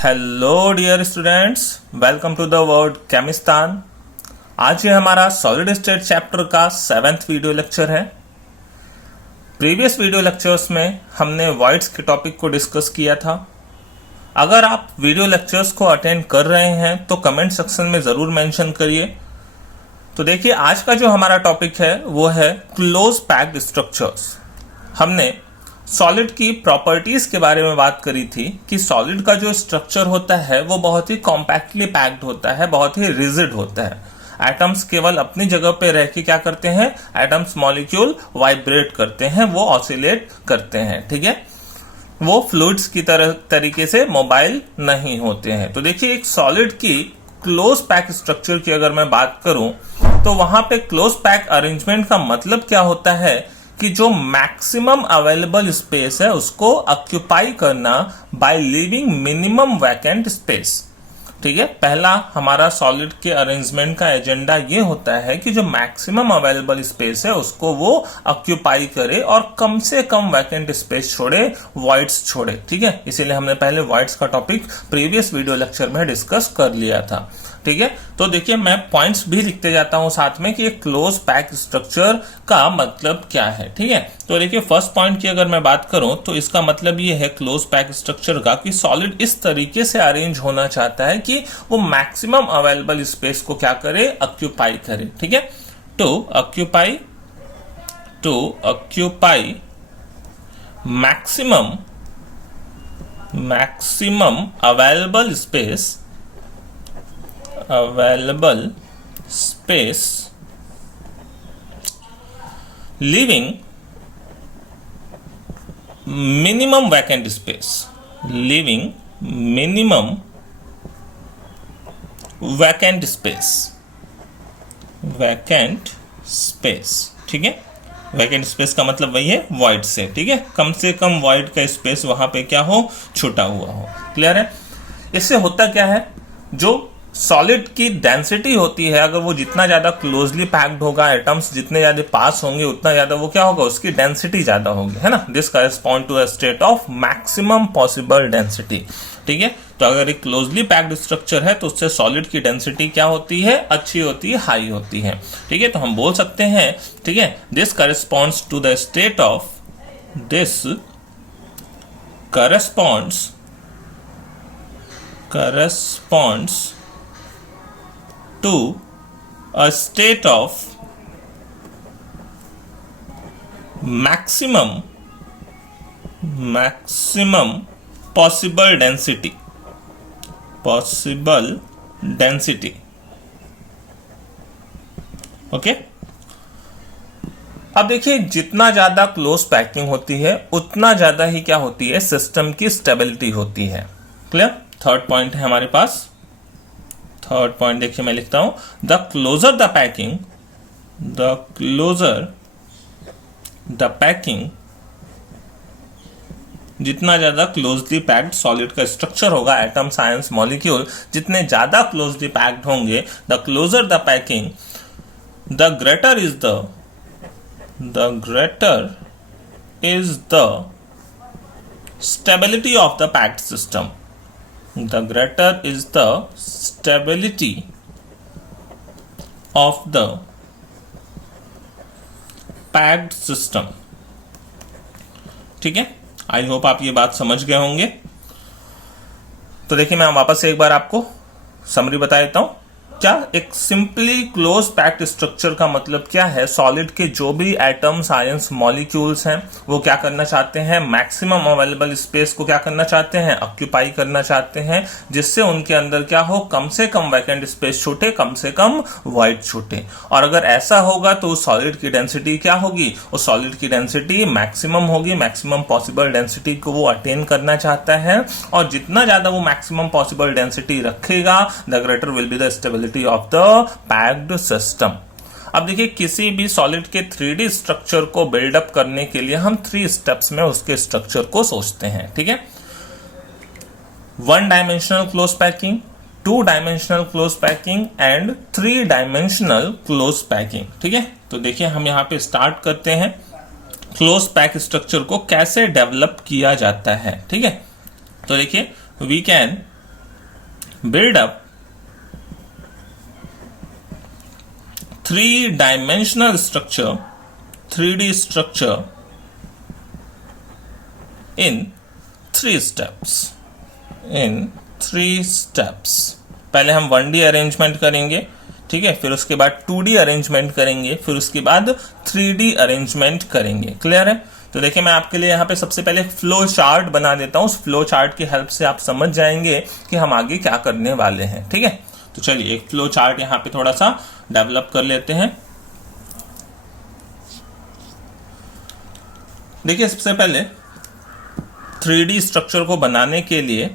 Hello dear students, welcome to the world Chemistan. आज ये हमारा सॉलिड स्टेट चैप्टर का 7th वीडियो लेक्चर है। प्रीवियस वीडियो लेक्चर्स में हमने वॉइड्स के टॉपिक को डिस्कस किया था। अगर आप वीडियो लेक्चर्स को अटेंड कर रहे हैं तो कमेंट सेक्शन में जरूर मेंशन करिए। तो देखिए, आज का जो हमारा टॉपिक है वो है क्लोज पैक्ड स्ट्रक्चर्स। हमने सॉलिड की प्रॉपर्टीज के बारे में बात करी थी कि सॉलिड का जो स्ट्रक्चर होता है वो बहुत ही कॉम्पैक्टली पैक्ड होता है, बहुत ही रिजिड होता है। एटम्स केवल अपनी जगह पे रह के क्या करते हैं, एटम्स मॉलिक्यूल वाइब्रेट करते हैं, वो ऑसिलेट करते हैं, ठीक है। वो फ्लूइड्स की तरीके से मोबाइल नहीं होते हैं। तो देखिए, एक सॉलिड की क्लोज पैक स्ट्रक्चर की अगर मैं बात करूं तो वहां पे क्लोज पैक अरेंजमेंट का मतलब क्या होता है कि जो मैक्सिमम अवेलेबल स्पेस है उसको ऑक्यूपाई करना by leaving minimum vacant space, ठीक है। पहला हमारा सॉलिड के अरेंजमेंट का एजेंडा ये होता है कि जो मैक्सिमम अवेलेबल स्पेस है उसको वो ऑक्यूपाई करे और कम से कम वैकेंट स्पेस छोड़े, वॉइड्स छोड़े, ठीक है। इसीलिए हमने पहले वॉइड्स का टॉपिक प्रीवियस वीडियो लेक्चर में डिस्कस कर लिया था, ठीक है। तो देखिए, मैं पॉइंट्स भी लिखते जाता हूं साथ में कि एक क्लोज पैक स्ट्रक्चर का मतलब क्या है, ठीक है। तो देखिए, फर्स्ट पॉइंट की अगर मैं बात करूं तो इसका मतलब ये है क्लोज पैक स्ट्रक्चर का कि सॉलिड इस तरीके से अरेंज होना चाहता है कि वो मैक्सिमम अवेलेबल स्पेस को क्या करे, ऑक्यूपाई करे, ठीक है। To occupy maximum available space leaving minimum vacant space, ठीक है। वैकेंट स्पेस का मतलब वही है वॉइड से, ठीक है। कम से कम वॉइड का स्पेस वहां पे क्या हो, छूटा हुआ हो। क्लियर है। इससे होता क्या है, जो सॉलिड की डेंसिटी होती है, अगर वो जितना ज्यादा क्लोजली पैक्ड होगा, एटम्स जितने ज्यादा पास होंगे उतना ज्यादा वो क्या होगा, उसकी डेंसिटी ज्यादा होगी, है ना। This correspond to a state of maximum possible density, ठीक है। तो अगर एक क्लोजली पैक्ड स्ट्रक्चर है तो उससे सॉलिड की डेंसिटी क्या होती है, अच्छी होती है, हाई होती है, ठीक है। तो हम बोल सकते हैं, ठीक है, this corresponds to the state of corresponds to a state of maximum possible density, okay. अब देखिए, जितना ज्यादा क्लोज पैकिंग होती है उतना ज्यादा ही क्या होती है, सिस्टम की स्टेबिलिटी होती है। क्लियर। थर्ड पॉइंट है हमारे पास। थर्ड पॉइंट देखिए, मैं लिखता हूं, द क्लोजर द पैकिंग, जितना ज्यादा क्लोजली पैक्ड सॉलिड का स्ट्रक्चर होगा, एटम्स, आयंस, मॉलिक्यूल जितने ज्यादा क्लोजली पैक्ड होंगे, the closer the packing, the greater is the stability of the packed system. The greater is the stability of the packed system, ठीक है। I hope आप ये बात समझ गए होंगे। तो देखिए, मैं वापस से एक बार आपको समरी बता देता हूं। क्या एक सिंपली क्लोज पैक्ड स्ट्रक्चर का मतलब क्या है, सॉलिड के जो भी एटम्स, आयंस, मॉलिक्यूल्स हैं वो क्या करना चाहते हैं, मैक्सिमम अवेलेबल स्पेस को क्या करना चाहते हैं, ऑक्यूपाई करना चाहते हैं, जिससे उनके अंदर क्या हो, कम से कम वैकेंट स्पेस छूटे, कम से कम वॉइड छूटे। और अगर ऐसा होगा तो उस सॉलिड की डेंसिटी क्या होगी, उस सॉलिड की डेंसिटी मैक्सिमम होगी, मैक्सिमम पॉसिबल डेंसिटी को वो अटेन करना चाहता है। और जितना ज्यादा वो मैक्सिमम पॉसिबल डेंसिटी रखेगा, the greater will be the stability of the packed system. अब देखिए, किसी भी सॉलिड के 3D स्ट्रक्चर को बिल्डअप करने के लिए हम 3 स्टेप्स में उसके स्ट्रक्चर को सोचते हैं, ठीक है। 1 dimensional close packing, 2 dimensional close packing and 3 dimensional close packing, ठीक है। तो देखिए, हम यहां पे स्टार्ट करते हैं क्लोज पैक स्ट्रक्चर को कैसे डेवलप किया जाता है, ठीक है। तो देखिए, we can build up 3-dimensional structure, 3D structure in 3 steps. In 3 steps. पहले हम 1D अरेंजमेंट करेंगे, ठीक है, फिर उसके बाद 2D अरेंजमेंट करेंगे, फिर उसके बाद 3D अरेंजमेंट करेंगे. क्लियर है? तो देखिए मैं आपके लिए यहाँ पे सबसे पहले फ्लो चार्ट बना देता हूँ. उस फ्लो चार्ट की हेल्प से आप समझ जाएंगे कि हम आगे क्या करने वाले हैं. ठीक है, तो चलिए एक फ्लो चार्ट यहाँ पे थोड़ा सा डेवलप कर लेते हैं. देखिए सबसे पहले 3D स्ट्रक्चर को बनाने के लिए,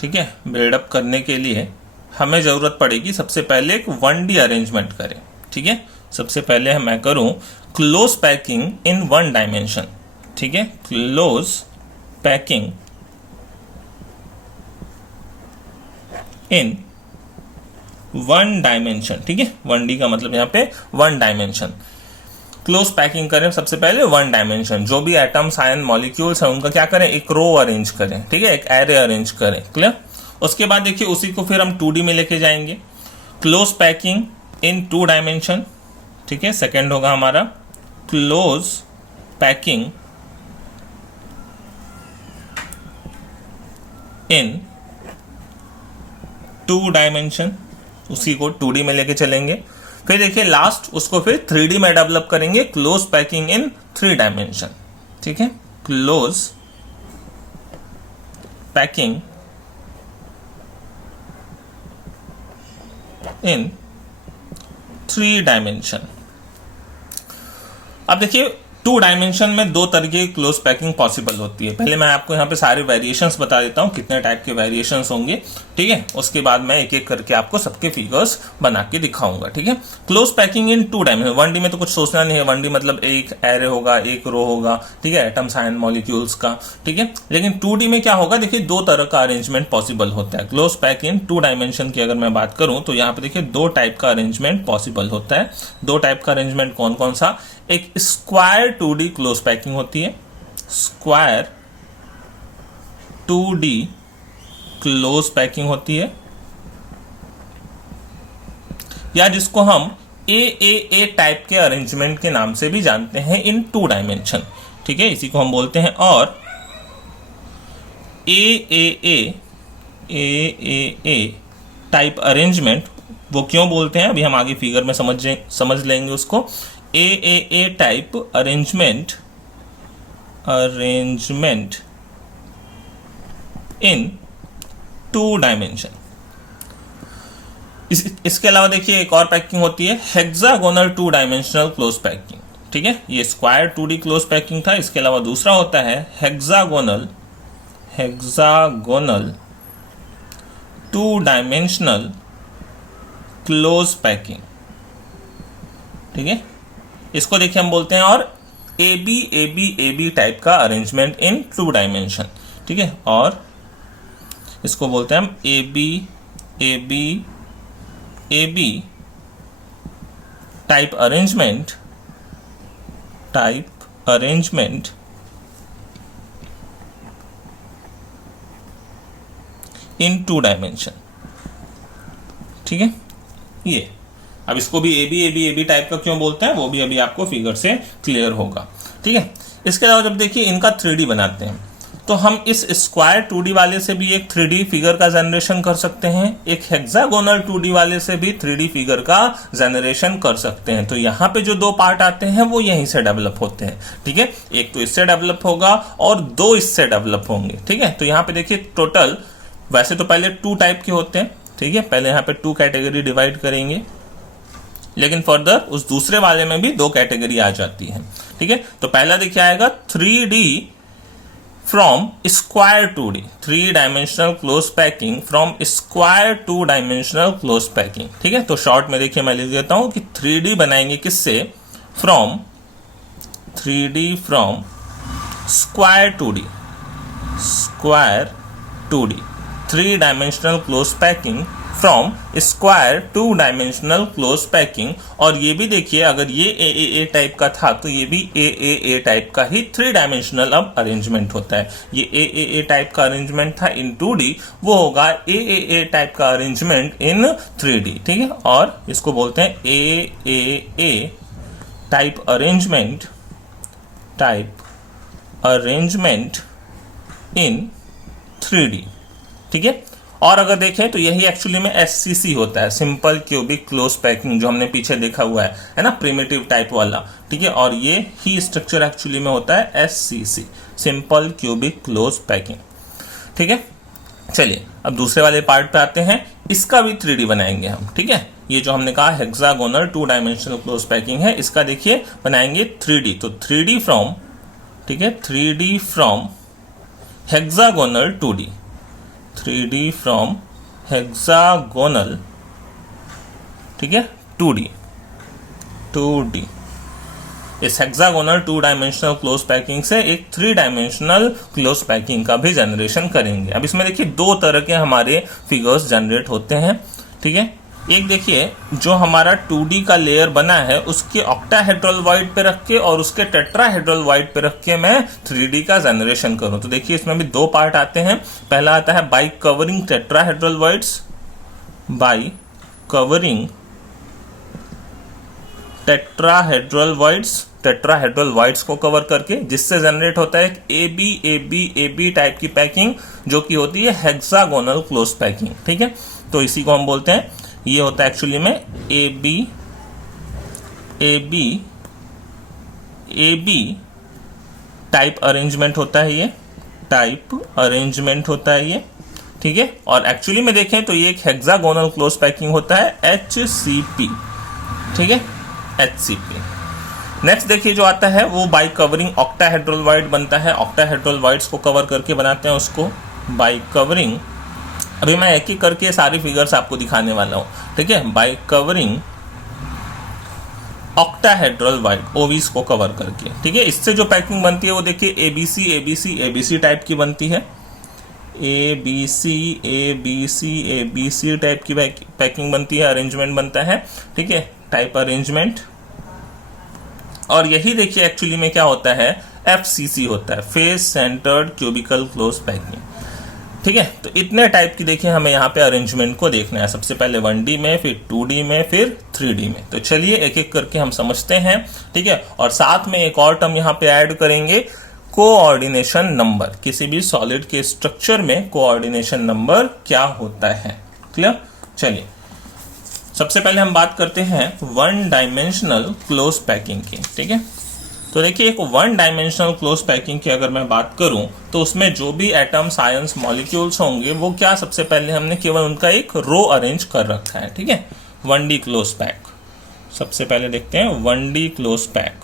ठीक है, बिल्डअप करने के लिए हमें जरूरत पड़ेगी सबसे पहले एक 1D अरेंजमेंट करें. ठीक है, सबसे पहले मैं करूं क्लोज पैकिंग इन 1 डायमेंशन. ठीक है, क्लोज पैकिंग इन 1 डायमेंशन. ठीक है, 1D का मतलब यहाँ पे 1 डायमेंशन. क्लोज पैकिंग करें सबसे पहले 1 डायमेंशन. जो भी एटम्स, आयन, मॉलिक्यूल्स हैं उनका क्या करें, एक रो अरेंज करें. ठीक है, एक एरे अरेंज करें. क्लियर? उसके बाद देखिए उसी को फिर हम 2D में लेके जाएंगे. Close packing in 2 dimension. ठीक है, सेकेंड होगा हमारा क्लोज पैकिंग इन 2 डायमेंशन. उसी को 2D में लेके चलेंगे. फिर देखिए लास्ट उसको फिर 3D में डेवलप करेंगे, क्लोज पैकिंग इन 3 डायमेंशन. ठीक है, क्लोज पैकिंग इन 3 डायमेंशन. अब देखिए 2 डायमेंशन में 2 तरह की क्लोज पैकिंग पॉसिबल होती है. पहले मैं आपको यहाँ पे सारे वेरिएशंस बता देता हूँ, कितने टाइप के वेरिएशंस होंगे. ठीक है, उसके बाद मैं एक एक करके आपको सबके फिगर्स बना के दिखाऊंगा. ठीक है, close packing in 2 dimension. 1D में तो कुछ सोचना नहीं है. 1D मतलब एक एरे होगा, एक रो होगा. ठीक है, एटम्स, आयन, मॉलिक्यूल्स का. ठीक है, लेकिन 2D में क्या होगा, देखिए 2 तरह का अरेंजमेंट पॉसिबल होता है. क्लोज पैक इन 2 डायमेंशन की अगर मैं बात करूं तो यहाँ पे देखिए 2 टाइप का अरेंजमेंट पॉसिबल होता है. 2 टाइप का अरेंजमेंट कौन कौन सा? एक स्क्वायर 2D क्लोज पैकिंग होती है. स्क्वायर 2D क्लोज पैकिंग होती है, या जिसको हम AAA टाइप के अरेंजमेंट के नाम से भी जानते हैं इन 2 डायमेंशन. ठीक है, इसी को हम बोलते हैं. और AAA टाइप अरेंजमेंट वो क्यों बोलते हैं अभी हम आगे फिगर में समझ लेंगे उसको. AAA टाइप अरेंजमेंट इन 2 डायमेंशन. इसके अलावा देखिए एक और पैकिंग होती है हेक्सागोनल 2 डायमेंशनल क्लोज पैकिंग. ठीक है, ये स्क्वायर 2D क्लोज पैकिंग था. इसके अलावा दूसरा होता है हेक्सागोनल 2 डायमेंशनल क्लोज पैकिंग. ठीक है, इसको देखिए हम बोलते हैं और AB टाइप का अरेंजमेंट इन 2 डायमेंशन. ठीक है, और इसको बोलते हैं हम AB टाइप अरेंजमेंट इन 2 डायमेंशन. ठीक है, ये अब इसको भी AB टाइप का क्यों बोलते हैं वो भी अभी आपको फिगर से क्लियर होगा. ठीक है, इसके अलावा जब देखिए इनका 3D बनाते हैं तो हम इस स्क्वायर 2D वाले से भी एक 3D फिगर का जनरेशन कर सकते हैं, एक हेक्सागोनल 2D वाले से भी 3D फिगर का जनरेशन कर सकते हैं. तो यहाँ पे जो 2 पार्ट आते हैं वो यहीं से डेवलप होते हैं. ठीक है, एक तो इससे डेवलप होगा और 2 इससे डेवलप होंगे. ठीक है, तो यहाँ पे देखिए टोटल वैसे तो पहले 2 टाइप के होते हैं. ठीक है, पहले यहाँ पे 2 कैटेगरी डिवाइड करेंगे, लेकिन फर्दर उस दूसरे वाले में भी 2 कैटेगरी आ जाती है. ठीक है, तो पहला देखिए आएगा 3D from square 2D, 3 dimensional close packing from square 2 dimensional close packing. ठीक है, तो शॉर्ट में देखिए मैं लिख देता हूं कि 3D बनाएंगे किससे, from 3D from square 2D 3 dimensional close packing from square two dimensional close packing. और ये भी देखिए, अगर ये ए टाइप का था तो ये भी ए टाइप का ही 3 डायमेंशनल अब अरेंजमेंट होता है। ये ए टाइप का अरेंजमेंट था इन 2D, वो होगा ए टाइप का अरेंजमेंट इन 3D, ठीक है। और इसको बोलते हैं ए टाइप अरेंजमेंट इन 3D, ठीक है। और अगर देखें तो यही एक्चुअली में SCC होता है, सिंपल क्यूबिक क्लोज पैकिंग, जो हमने पीछे देखा हुआ है ना, प्रिमिटिव टाइप वाला, ठीक है। और ये ही स्ट्रक्चर एक्चुअली में होता है SCC, simple cubic close packing, ठीक है। चलिए अब दूसरे वाले पार्ट पे आते हैं, इसका भी 3D बनाएंगे हम, ठीक है। ये जो हमने कहा हेक्सागोनल 2 डायमेंशनल क्लोज पैकिंग है, इसका देखिए बनाएंगे 3D। तो 3D फ्रॉम, ठीक है, 3D from hexagonal 2D, 3D from hexagonal, ठीक है, 2D। इस हेक्सागोनल 2 डायमेंशनल क्लोज पैकिंग से एक 3 डायमेंशनल क्लोज पैकिंग का भी जनरेशन करेंगे। अब इसमें देखिए 2 तरह के हमारे फिगर्स जनरेट होते हैं, ठीक है। एक देखिए जो हमारा 2D का लेयर बना है उसके ऑक्टाहेड्रल वाइड पे रख के और उसके टेट्राहेड्रल वाइड पे रख के मैं 3D का जनरेशन करूं। तो देखिए इसमें भी 2 पार्ट आते हैं। पहला आता है bye covering tetrahedral wides, bye covering tetrahedral wides को कवर करके, जिससे जनरेट होता है एक AB टाइप की पैकिंग, जो कि होती है हेक्सागोनल क्लोज पैकिंग, ठीक है। तो इसी को हम बोलते हैं, ये होता है एक्चुअली में AB टाइप अरेंजमेंट होता है, ये टाइप अरेंजमेंट होता है ये, ठीक है। और एक्चुअली में देखें तो ये एक हेक्सागोनल क्लोज पैकिंग होता है HCP, ठीक है, HCP। नेक्स्ट देखिए जो आता है वो बाय कवरिंग ऑक्टाहेड्रल वाइड बनता है। ऑक्टाहेड्रल वाइड्स को कवर करके बनाते हैं उसको बाय कवरिंग। अभी मैं एक एक करके सारी फिगर्स आपको दिखाने वाला हूं, ठीक है। बाय कवरिंग ऑक्टाहेड्रल वाइड, ओवीज को कवर करके, ठीक है। इससे जो पैकिंग बनती है वो देखिए ABC टाइप की बनती है, ABC टाइप की पैकिंग बनती है, अरेंजमेंट बनता है, ठीक है, टाइप अरेंजमेंट। और यही देखिए एक्चुअली में क्या होता है, FCC होता है, face centred cubical close packing, ठीक है। तो इतने टाइप की देखिए हमें यहाँ पे अरेंजमेंट को देखना है, सबसे पहले 1D में, फिर 2D में, फिर 3D में। तो चलिए एक एक करके हम समझते हैं, ठीक है। और साथ में एक और टर्म यहाँ पे ऐड करेंगे, कोऑर्डिनेशन नंबर। किसी भी सॉलिड के स्ट्रक्चर में कोऑर्डिनेशन नंबर क्या होता है, क्लियर। चलिए सबसे पहले हम बात करते हैं 1 डायमेंशनल क्लोज पैकिंग की, ठीक है। तो देखिए एक 1 डायमेंशनल क्लोज पैकिंग की अगर मैं बात करूं तो उसमें जो भी एटम्स, आयंस, मॉलिक्यूल्स होंगे वो क्या, सबसे पहले हमने केवल उनका एक रो अरेंज कर रखा है, ठीक है। 1D क्लोज पैक, सबसे पहले देखते हैं 1D क्लोज पैक।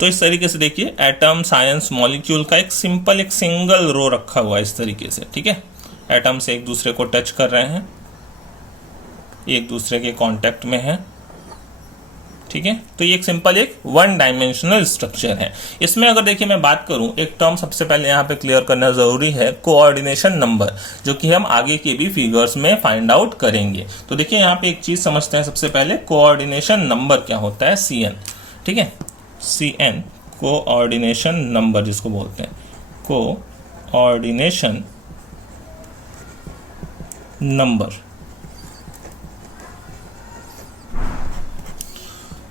तो इस तरीके से देखिए एटम, साइंस, मॉलिक्यूल का एक सिंपल एक सिंगल रो रखा हुआ है इस तरीके से, ठीक है। एटम्स एक दूसरे को टच कर रहे हैं, एक दूसरे के कांटेक्ट में है, ठीक है। तो ये एक सिंपल एक 1 डायमेंशनल स्ट्रक्चर है। इसमें अगर देखिए मैं बात करूं, एक टर्म सबसे पहले यहां पे क्लियर करना जरूरी है, कोऑर्डिनेशन नंबर, जो कि हम आगे के भी फिगर्स में फाइंड आउट करेंगे। तो देखिए यहां पे एक चीज समझते हैं सबसे पहले, कोऑर्डिनेशन नंबर क्या होता है, CN, ठीक है। CN कोऑर्डिनेशन नंबर जिसको बोलते हैं, कोऑर्डिनेशन नंबर।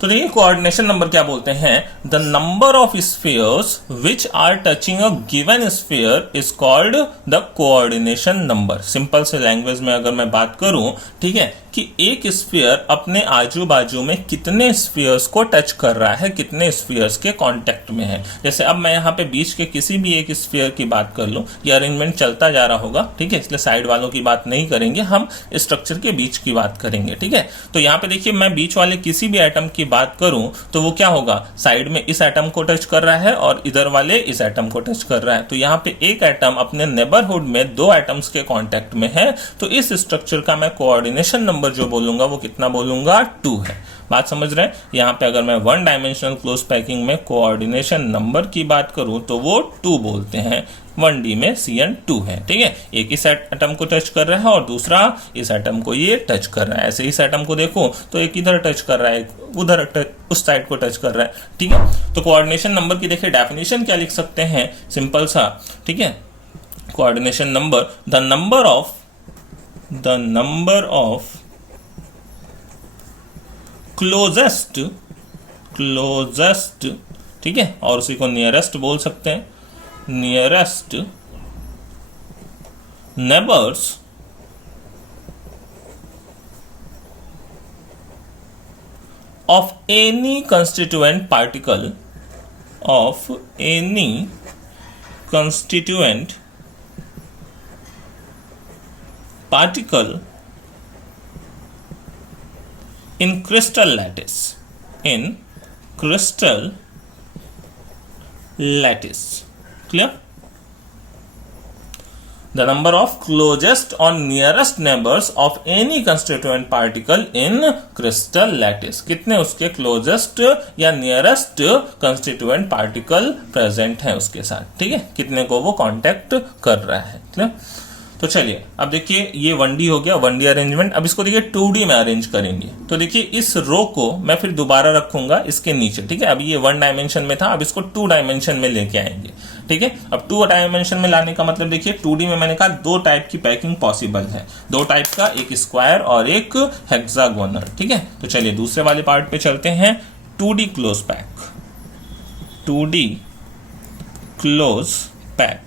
तो देखिए कोऑर्डिनेशन नंबर क्या बोलते हैं, the number of spheres which are touching a given sphere is called the coordination number. Simple से लैंग्वेज में अगर मैं बात करूं, ठीक है, कि एक स्फीयर अपने आजू बाजू में कितने स्फीयर्स को टच कर रहा है, कितने स्फीयर्स के कांटेक्ट में है। जैसे अब मैं यहाँ पे बीच के किसी भी एक स्फीयर की बात कर लूं, ये अरेंजमेंट चलता जा रहा होगा, ठीक है, इसलिए साइड वालों की बात नहीं करेंगे, हम स्ट्रक्चर के बीच की बात करेंगे, ठीक है। तो यहाँ पे देखिए मैं बीच वाले किसी भी एटम की बात करूं तो वो क्या होगा, साइड में इस एटम को टच कर रहा है और इधर वाले इस एटम को टच कर रहा है। तो यहाँ पे एक एटम अपने नेबरहुड में 2 एटम्स के कांटेक्ट में है, तो इस स्ट्रक्चर का मैं कोऑर्डिनेशन नंबर नंबर जो बोलूंगा वो कितना बोलूंगा, 2 है। बात समझ रहे हैं? यहाँ पे अगर मैं वन डायमेंशनल क्लोज पैकिंग में कोऑर्डिनेशन नंबर की बात करूं तो वो 2 बोलते हैं। 1D में CN 2 है, ठीक है। एक इस एटम को टच कर रहा है और दूसरा इस एटम को ये टच कर रहा है। ऐसे इस एटम को देखो तो एक इधर टच कर रहा है, उधर उस साइड को टच कर रहा है, ठीक है। तो कोऑर्डिनेशन नंबर की देखिए डेफिनेशन क्या लिख सकते हैं, सिंपल सा, ठीक है। Coordination number, the number of closest, ठीक है, और उसी को नियरेस्ट बोल सकते हैं, nearest neighbours of any constituent particle in crystal lattice, clear? The number of closest or nearest neighbors of any constituent particle in crystal lattice, कितने उसके closest या nearest constituent particle present है उसके साथ, ठीक है, कितने को वो कांटेक्ट कर रहा है, क्लियर? तो चलिए अब देखिए ये 1D हो गया, 1D अरेंजमेंट। अब इसको देखिए 2D में अरेंज करेंगे। तो देखिए इस रो को मैं फिर दोबारा रखूंगा इसके नीचे, ठीक है। अब ये 1 डायमेंशन में था, अब इसको 2 डायमेंशन में लेके आएंगे, ठीक है। अब 2 डायमेंशन में लाने का मतलब देखिए 2D में मैंने कहा 2 टाइप की पैकिंग पॉसिबल है, 2 टाइप का, एक स्क्वायर और एक हेक्सागोनल, ठीक है। तो चलिए दूसरे वाले पार्ट पे चलते हैं। 2D close pack, 2D close pack,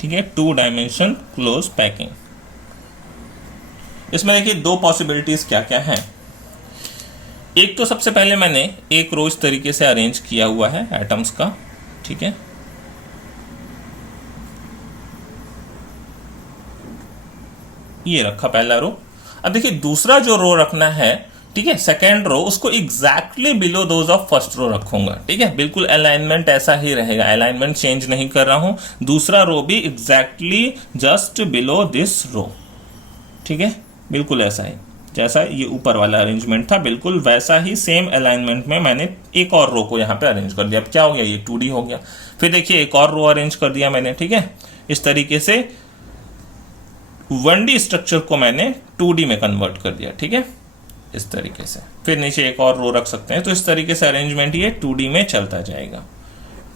ठीक है, 2 डायमेंशन क्लोज पैकिंग। इसमें देखिए 2 पॉसिबिलिटीज क्या क्या हैं। एक तो सबसे पहले मैंने एक रो इस तरीके से अरेंज किया हुआ है एटम्स का, ठीक है, ये रखा पहला रो। अब देखिए दूसरा जो रो रखना है, ठीक है, सेकेंड रो, उसको exactly below those of first row रखूंगा, ठीक है। बिल्कुल अलाइनमेंट ऐसा ही रहेगा, अलाइनमेंट चेंज नहीं कर रहा हूं। दूसरा रो भी एग्जैक्टली जस्ट बिलो दिस रो, ठीक है, बिल्कुल ऐसा ही जैसा ये ऊपर वाला अरेंजमेंट था, बिल्कुल वैसा ही सेम अलाइनमेंट में मैंने एक और रो को यहां पे अरेंज कर दिया। अब क्या हो गया, ये 2D हो गया। फिर देखिए एक और रो अरेंज कर दिया मैंने, ठीक है। इस तरीके से 1D स्ट्रक्चर को मैंने 2D में कन्वर्ट कर दिया, ठीक है, इस तरीके से। फिर नीचे एक और रो रख सकते हैं। तो इस तरीके से अरेंजमेंट ये 2D में चलता जाएगा,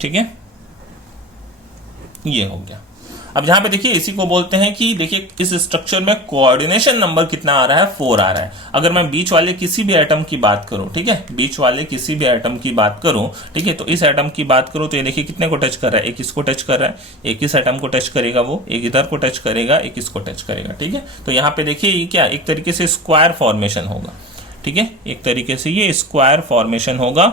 ठीक है, ये हो गया। अब यहां पे देखिए इसी को बोलते हैं कि देखिए इस स्ट्रक्चर में कोऑर्डिनेशन नंबर कितना आ रहा है, 4 आ रहा है। अगर मैं बीच वाले किसी भी एटम की बात करूं, ठीक है, बीच वाले किसी भी एटम की बात करूं, ठीक है, तो इस एटम की बात करूं तो ये देखिए कितने को टच कर रहा है, एक इसको टच कर रहा है, एक इस एटम को टच करेगा, वो एक इधर को टच करेगा, एक इसको टच करेगा, ठीक है। तो यहाँ पे देखिए ये क्या, एक तरीके से स्क्वायर फॉर्मेशन होगा, ठीक है, एक तरीके से ये स्क्वायर फॉर्मेशन होगा।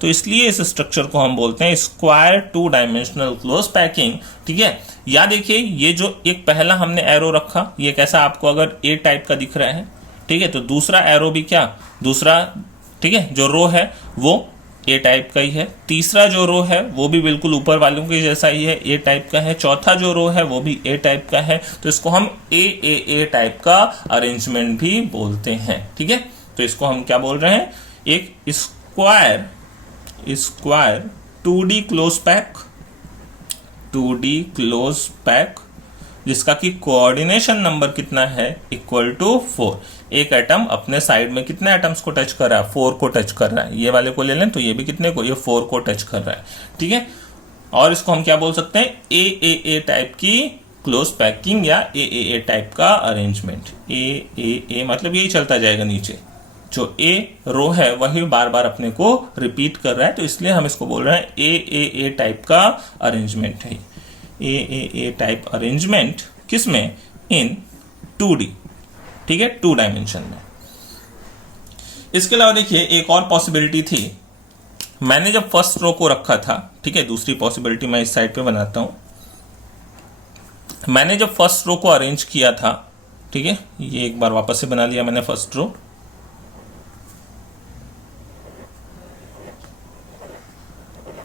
तो इसलिए इस स्ट्रक्चर को हम बोलते हैं स्क्वायर 2 डायमेंशनल क्लोज पैकिंग, ठीक है। या देखिए ये जो एक पहला हमने एरो रखा, ये कैसा आपको अगर ए टाइप का दिख रहा है, ठीक है, तो दूसरा एरो भी क्या, दूसरा, ठीक है, जो रो है वो ए टाइप का ही है। तीसरा जो रो है वो भी बिल्कुल ऊपर वालों के जैसा ही है, ए टाइप का है। चौथा जो रो है वो भी ए टाइप का है। तो इसको हम ए टाइप का अरेंजमेंट भी बोलते हैं, ठीक है। तो इसको हम क्या बोल रहे हैं, एक square 2D close pack, 2D close pack, जिसका कि कोऑर्डिनेशन नंबर कितना है, इक्वल टू 4। एक एटम अपने साइड में कितने एटम्स को टच कर रहा है, 4 को टच कर रहा है। ये वाले को ले लें तो ये भी कितने को, ये 4 को टच कर रहा है, ठीक है। और इसको हम क्या बोल सकते हैं, ए टाइप की क्लोज पैकिंग या ए टाइप का अरेंजमेंट। ए मतलब यही चलता जाएगा, नीचे जो ए रो है वही बार बार अपने को रिपीट कर रहा है, तो इसलिए हम इसको बोल रहे हैं ए टाइप का अरेंजमेंट है। ए टाइप अरेंजमेंट किसमें, इन 2D, ठीक है, 2 डायमेंशन में। इसके अलावा देखिए एक और पॉसिबिलिटी थी, मैंने जब फर्स्ट रो को रखा था, ठीक है, दूसरी पॉसिबिलिटी मैं इस साइड पे बनाता हूं। मैंने जब फर्स्ट रो को अरेंज किया था, ठीक है, ये एक बार वापस से बना लिया मैंने फर्स्ट रो,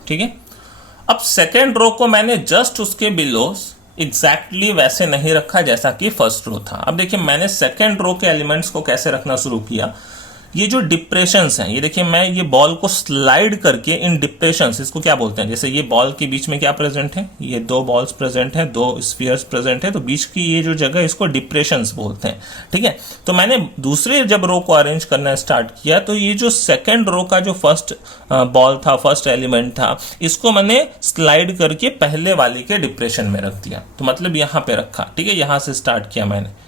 ठीक है। अब सेकेंड रो को मैंने जस्ट उसके बिलो एग्जैक्टली वैसे नहीं रखा जैसा कि फर्स्ट रो था। अब देखिए मैंने सेकेंड रो के एलिमेंट्स को कैसे रखना शुरू किया। ये जो डिप्रेशंस हैं, ये देखिए मैं ये बॉल को स्लाइड करके इन डिप्रेशंस, इसको क्या बोलते हैं, जैसे ये बॉल के बीच में क्या प्रेजेंट है, ये दो बॉल्स प्रेजेंट है, दो स्फीयर्स प्रेजेंट है, तो बीच की ये जो जगह इसको डिप्रेशंस बोलते हैं। ठीक है, तो मैंने दूसरे जब रो को अरेंज करना स्टार्ट किया तो ये जो सेकेंड रो का जो फर्स्ट बॉल था, फर्स्ट एलिमेंट था, इसको मैंने स्लाइड करके पहले वाले के डिप्रेशन में रख दिया। तो मतलब यहां पे रखा। ठीक है, यहां से स्टार्ट किया मैंने,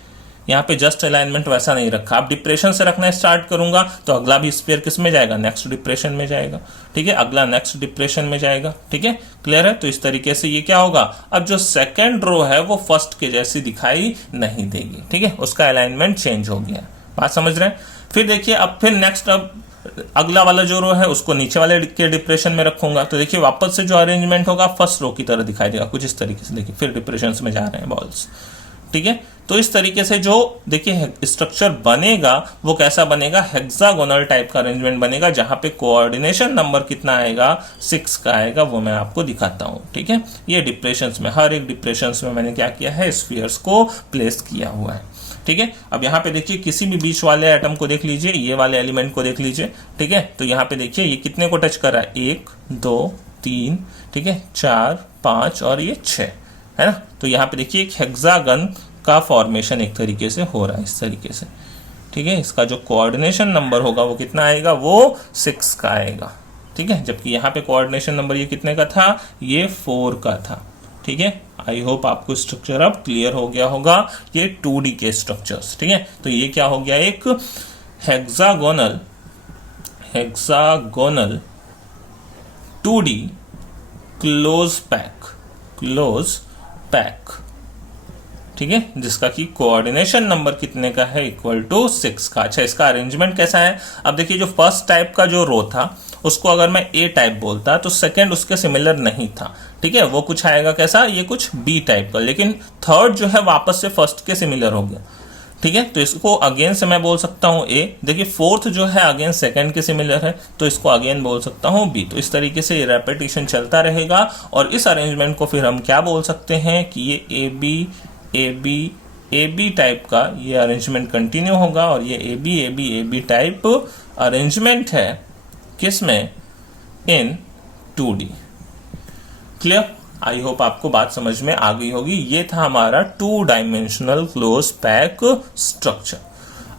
यहाँ पे जस्ट अलाइनमेंट वैसा नहीं रखा। अब डिप्रेशन से रखना स्टार्ट करूंगा तो अगला भी स्फीयर किस में जाएगा, नेक्स्ट डिप्रेशन में जाएगा। ठीक है, अगला नेक्स्ट डिप्रेशन में जाएगा। ठीक है, क्लियर है। तो इस तरीके से ये क्या होगा, अब जो सेकेंड रो है वो फर्स्ट के जैसी दिखाई नहीं देगी। ठीक है, उसका अलाइनमेंट चेंज हो गया। बात समझ रहे हैं। फिर देखिए अब फिर नेक्स्ट, अब अगला वाला जो रो है उसको नीचे वाले के डिप्रेशन में रखूंगा तो देखिए वापस से जो अरेंजमेंट होगा फर्स्ट रो की तरह दिखाई देगा, कुछ इस तरीके से। देखिए फिर डिप्रेशन में जा रहे हैं बॉल्स। ठीक है, तो इस तरीके से जो देखिए स्ट्रक्चर बनेगा वो कैसा बनेगा, हेक्सागोनल टाइप का अरेंजमेंट बनेगा, जहां पे कोऑर्डिनेशन नंबर कितना आएगा, 6 का आएगा, वो मैं आपको दिखाता हूं। ठीक है, ये डिप्रेशंस में, हर एक डिप्रेशंस में मैंने क्या किया है, स्फीयर्स को प्लेस किया हुआ है। ठीक है, अब यहाँ पे देखिए किसी भी बीच वाले एटम को देख लीजिए, ये वाले एलिमेंट को देख लीजिए। ठीक है, तो यहाँ पे देखिए ये कितने को टच कर रहा है, 1 2 3, ठीक है, 4 5 और ये 6 है ना। तो यहाँ पे देखिए एक हेक्सागन का फॉर्मेशन एक तरीके से हो रहा है इस तरीके से। ठीक है, इसका जो कोऑर्डिनेशन नंबर होगा वो कितना आएगा, वो 6 का आएगा। ठीक है, जबकि यहाँ पे कोऑर्डिनेशन नंबर ये कितने का था, ये 4 का था। ठीक है, आई होप आपको स्ट्रक्चर अब क्लियर हो गया होगा। ये 2D के स्ट्रक्चर्स। ठीक है, तो ये क्या हो गया, एक हेक्सागोनल 2D क्लोज पैक। ठीक है, जिसका कि कोऑर्डिनेशन नंबर कितने का है, इक्वल टू 6 का। अच्छा, इसका अरेंजमेंट कैसा है, अब देखिए जो फर्स्ट टाइप का जो रो था उसको अगर मैं ए टाइप बोलता तो सेकंड उसके सिमिलर नहीं था। ठीक है, वो कुछ आएगा कैसा, ये कुछ बी टाइप का, लेकिन थर्ड जो है वापस से फर्स्ट के सिमिलर हो गया। ठीक है, तो इसको अगेन से मैं बोल सकता हूं ए। देखिए फोर्थ जो है अगेन सेकंड के सिमिलर है, तो इसको अगेन बोल सकता हूं बी। तो इस तरीके से ये रेपिटेशन चलता रहेगा और इस अरेंजमेंट को फिर हम क्या बोल सकते हैं कि ये ए बी टाइप का ये अरेंजमेंट कंटिन्यू होगा और ये ए बी टाइप अरेंजमेंट है किसमें, इन 2D। क्लियर, आई होप आपको बात समझ में आ गई होगी। ये था हमारा 2 डायमेंशनल क्लोज पैक स्ट्रक्चर।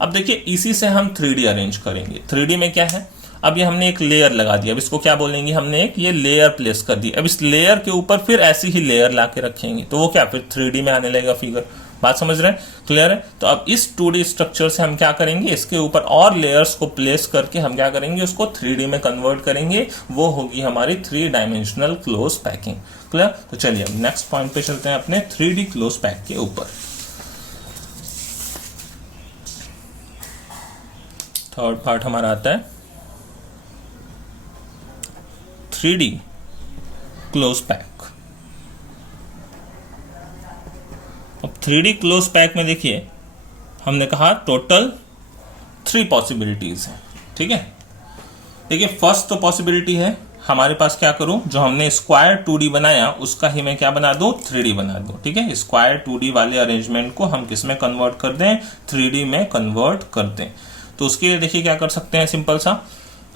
अब देखिए इसी से हम 3D अरेंज करेंगे। 3D में क्या है, अब ये हमने एक लेयर लगा दिया, अब इसको क्या बोलेंगे, हमने एक ये लेयर प्लेस कर दी। अब इस लेयर के ऊपर फिर ऐसी ही लेयर लाके रखेंगे तो वो क्या फिर 3D में आने लगेगा फिगर। बात समझ रहे हैं, क्लियर है। तो अब इस 2D स्ट्रक्चर से हम क्या करेंगे, इसके ऊपर और लेयर्स को प्लेस करके हम क्या करेंगे, उसको 3D में कन्वर्ट करेंगे। वो होगी हमारी 3 डायमेंशनल क्लोज पैकिंग। क्लियर, तो चलिए अब नेक्स्ट पॉइंट पे चलते हैं अपने 3D क्लोज पैक के ऊपर। थर्ड पार्ट हमारा आता है 3D क्लोज पैक। अब 3D क्लोज पैक में देखिए हमने कहा टोटल 3 पॉसिबिलिटीज हैं। ठीक है, देखिए फर्स्ट तो पॉसिबिलिटी है हमारे पास, क्या करूं, जो हमने स्क्वायर 2D बनाया उसका ही मैं क्या बना दूं, 3D बना दूं। ठीक है, स्क्वायर 2D वाले अरेंजमेंट को हम किस में कन्वर्ट कर दें, 3D में कन्वर्ट कर दें। तो उसके लिए देखिए क्या कर सकते हैं, सिंपल सा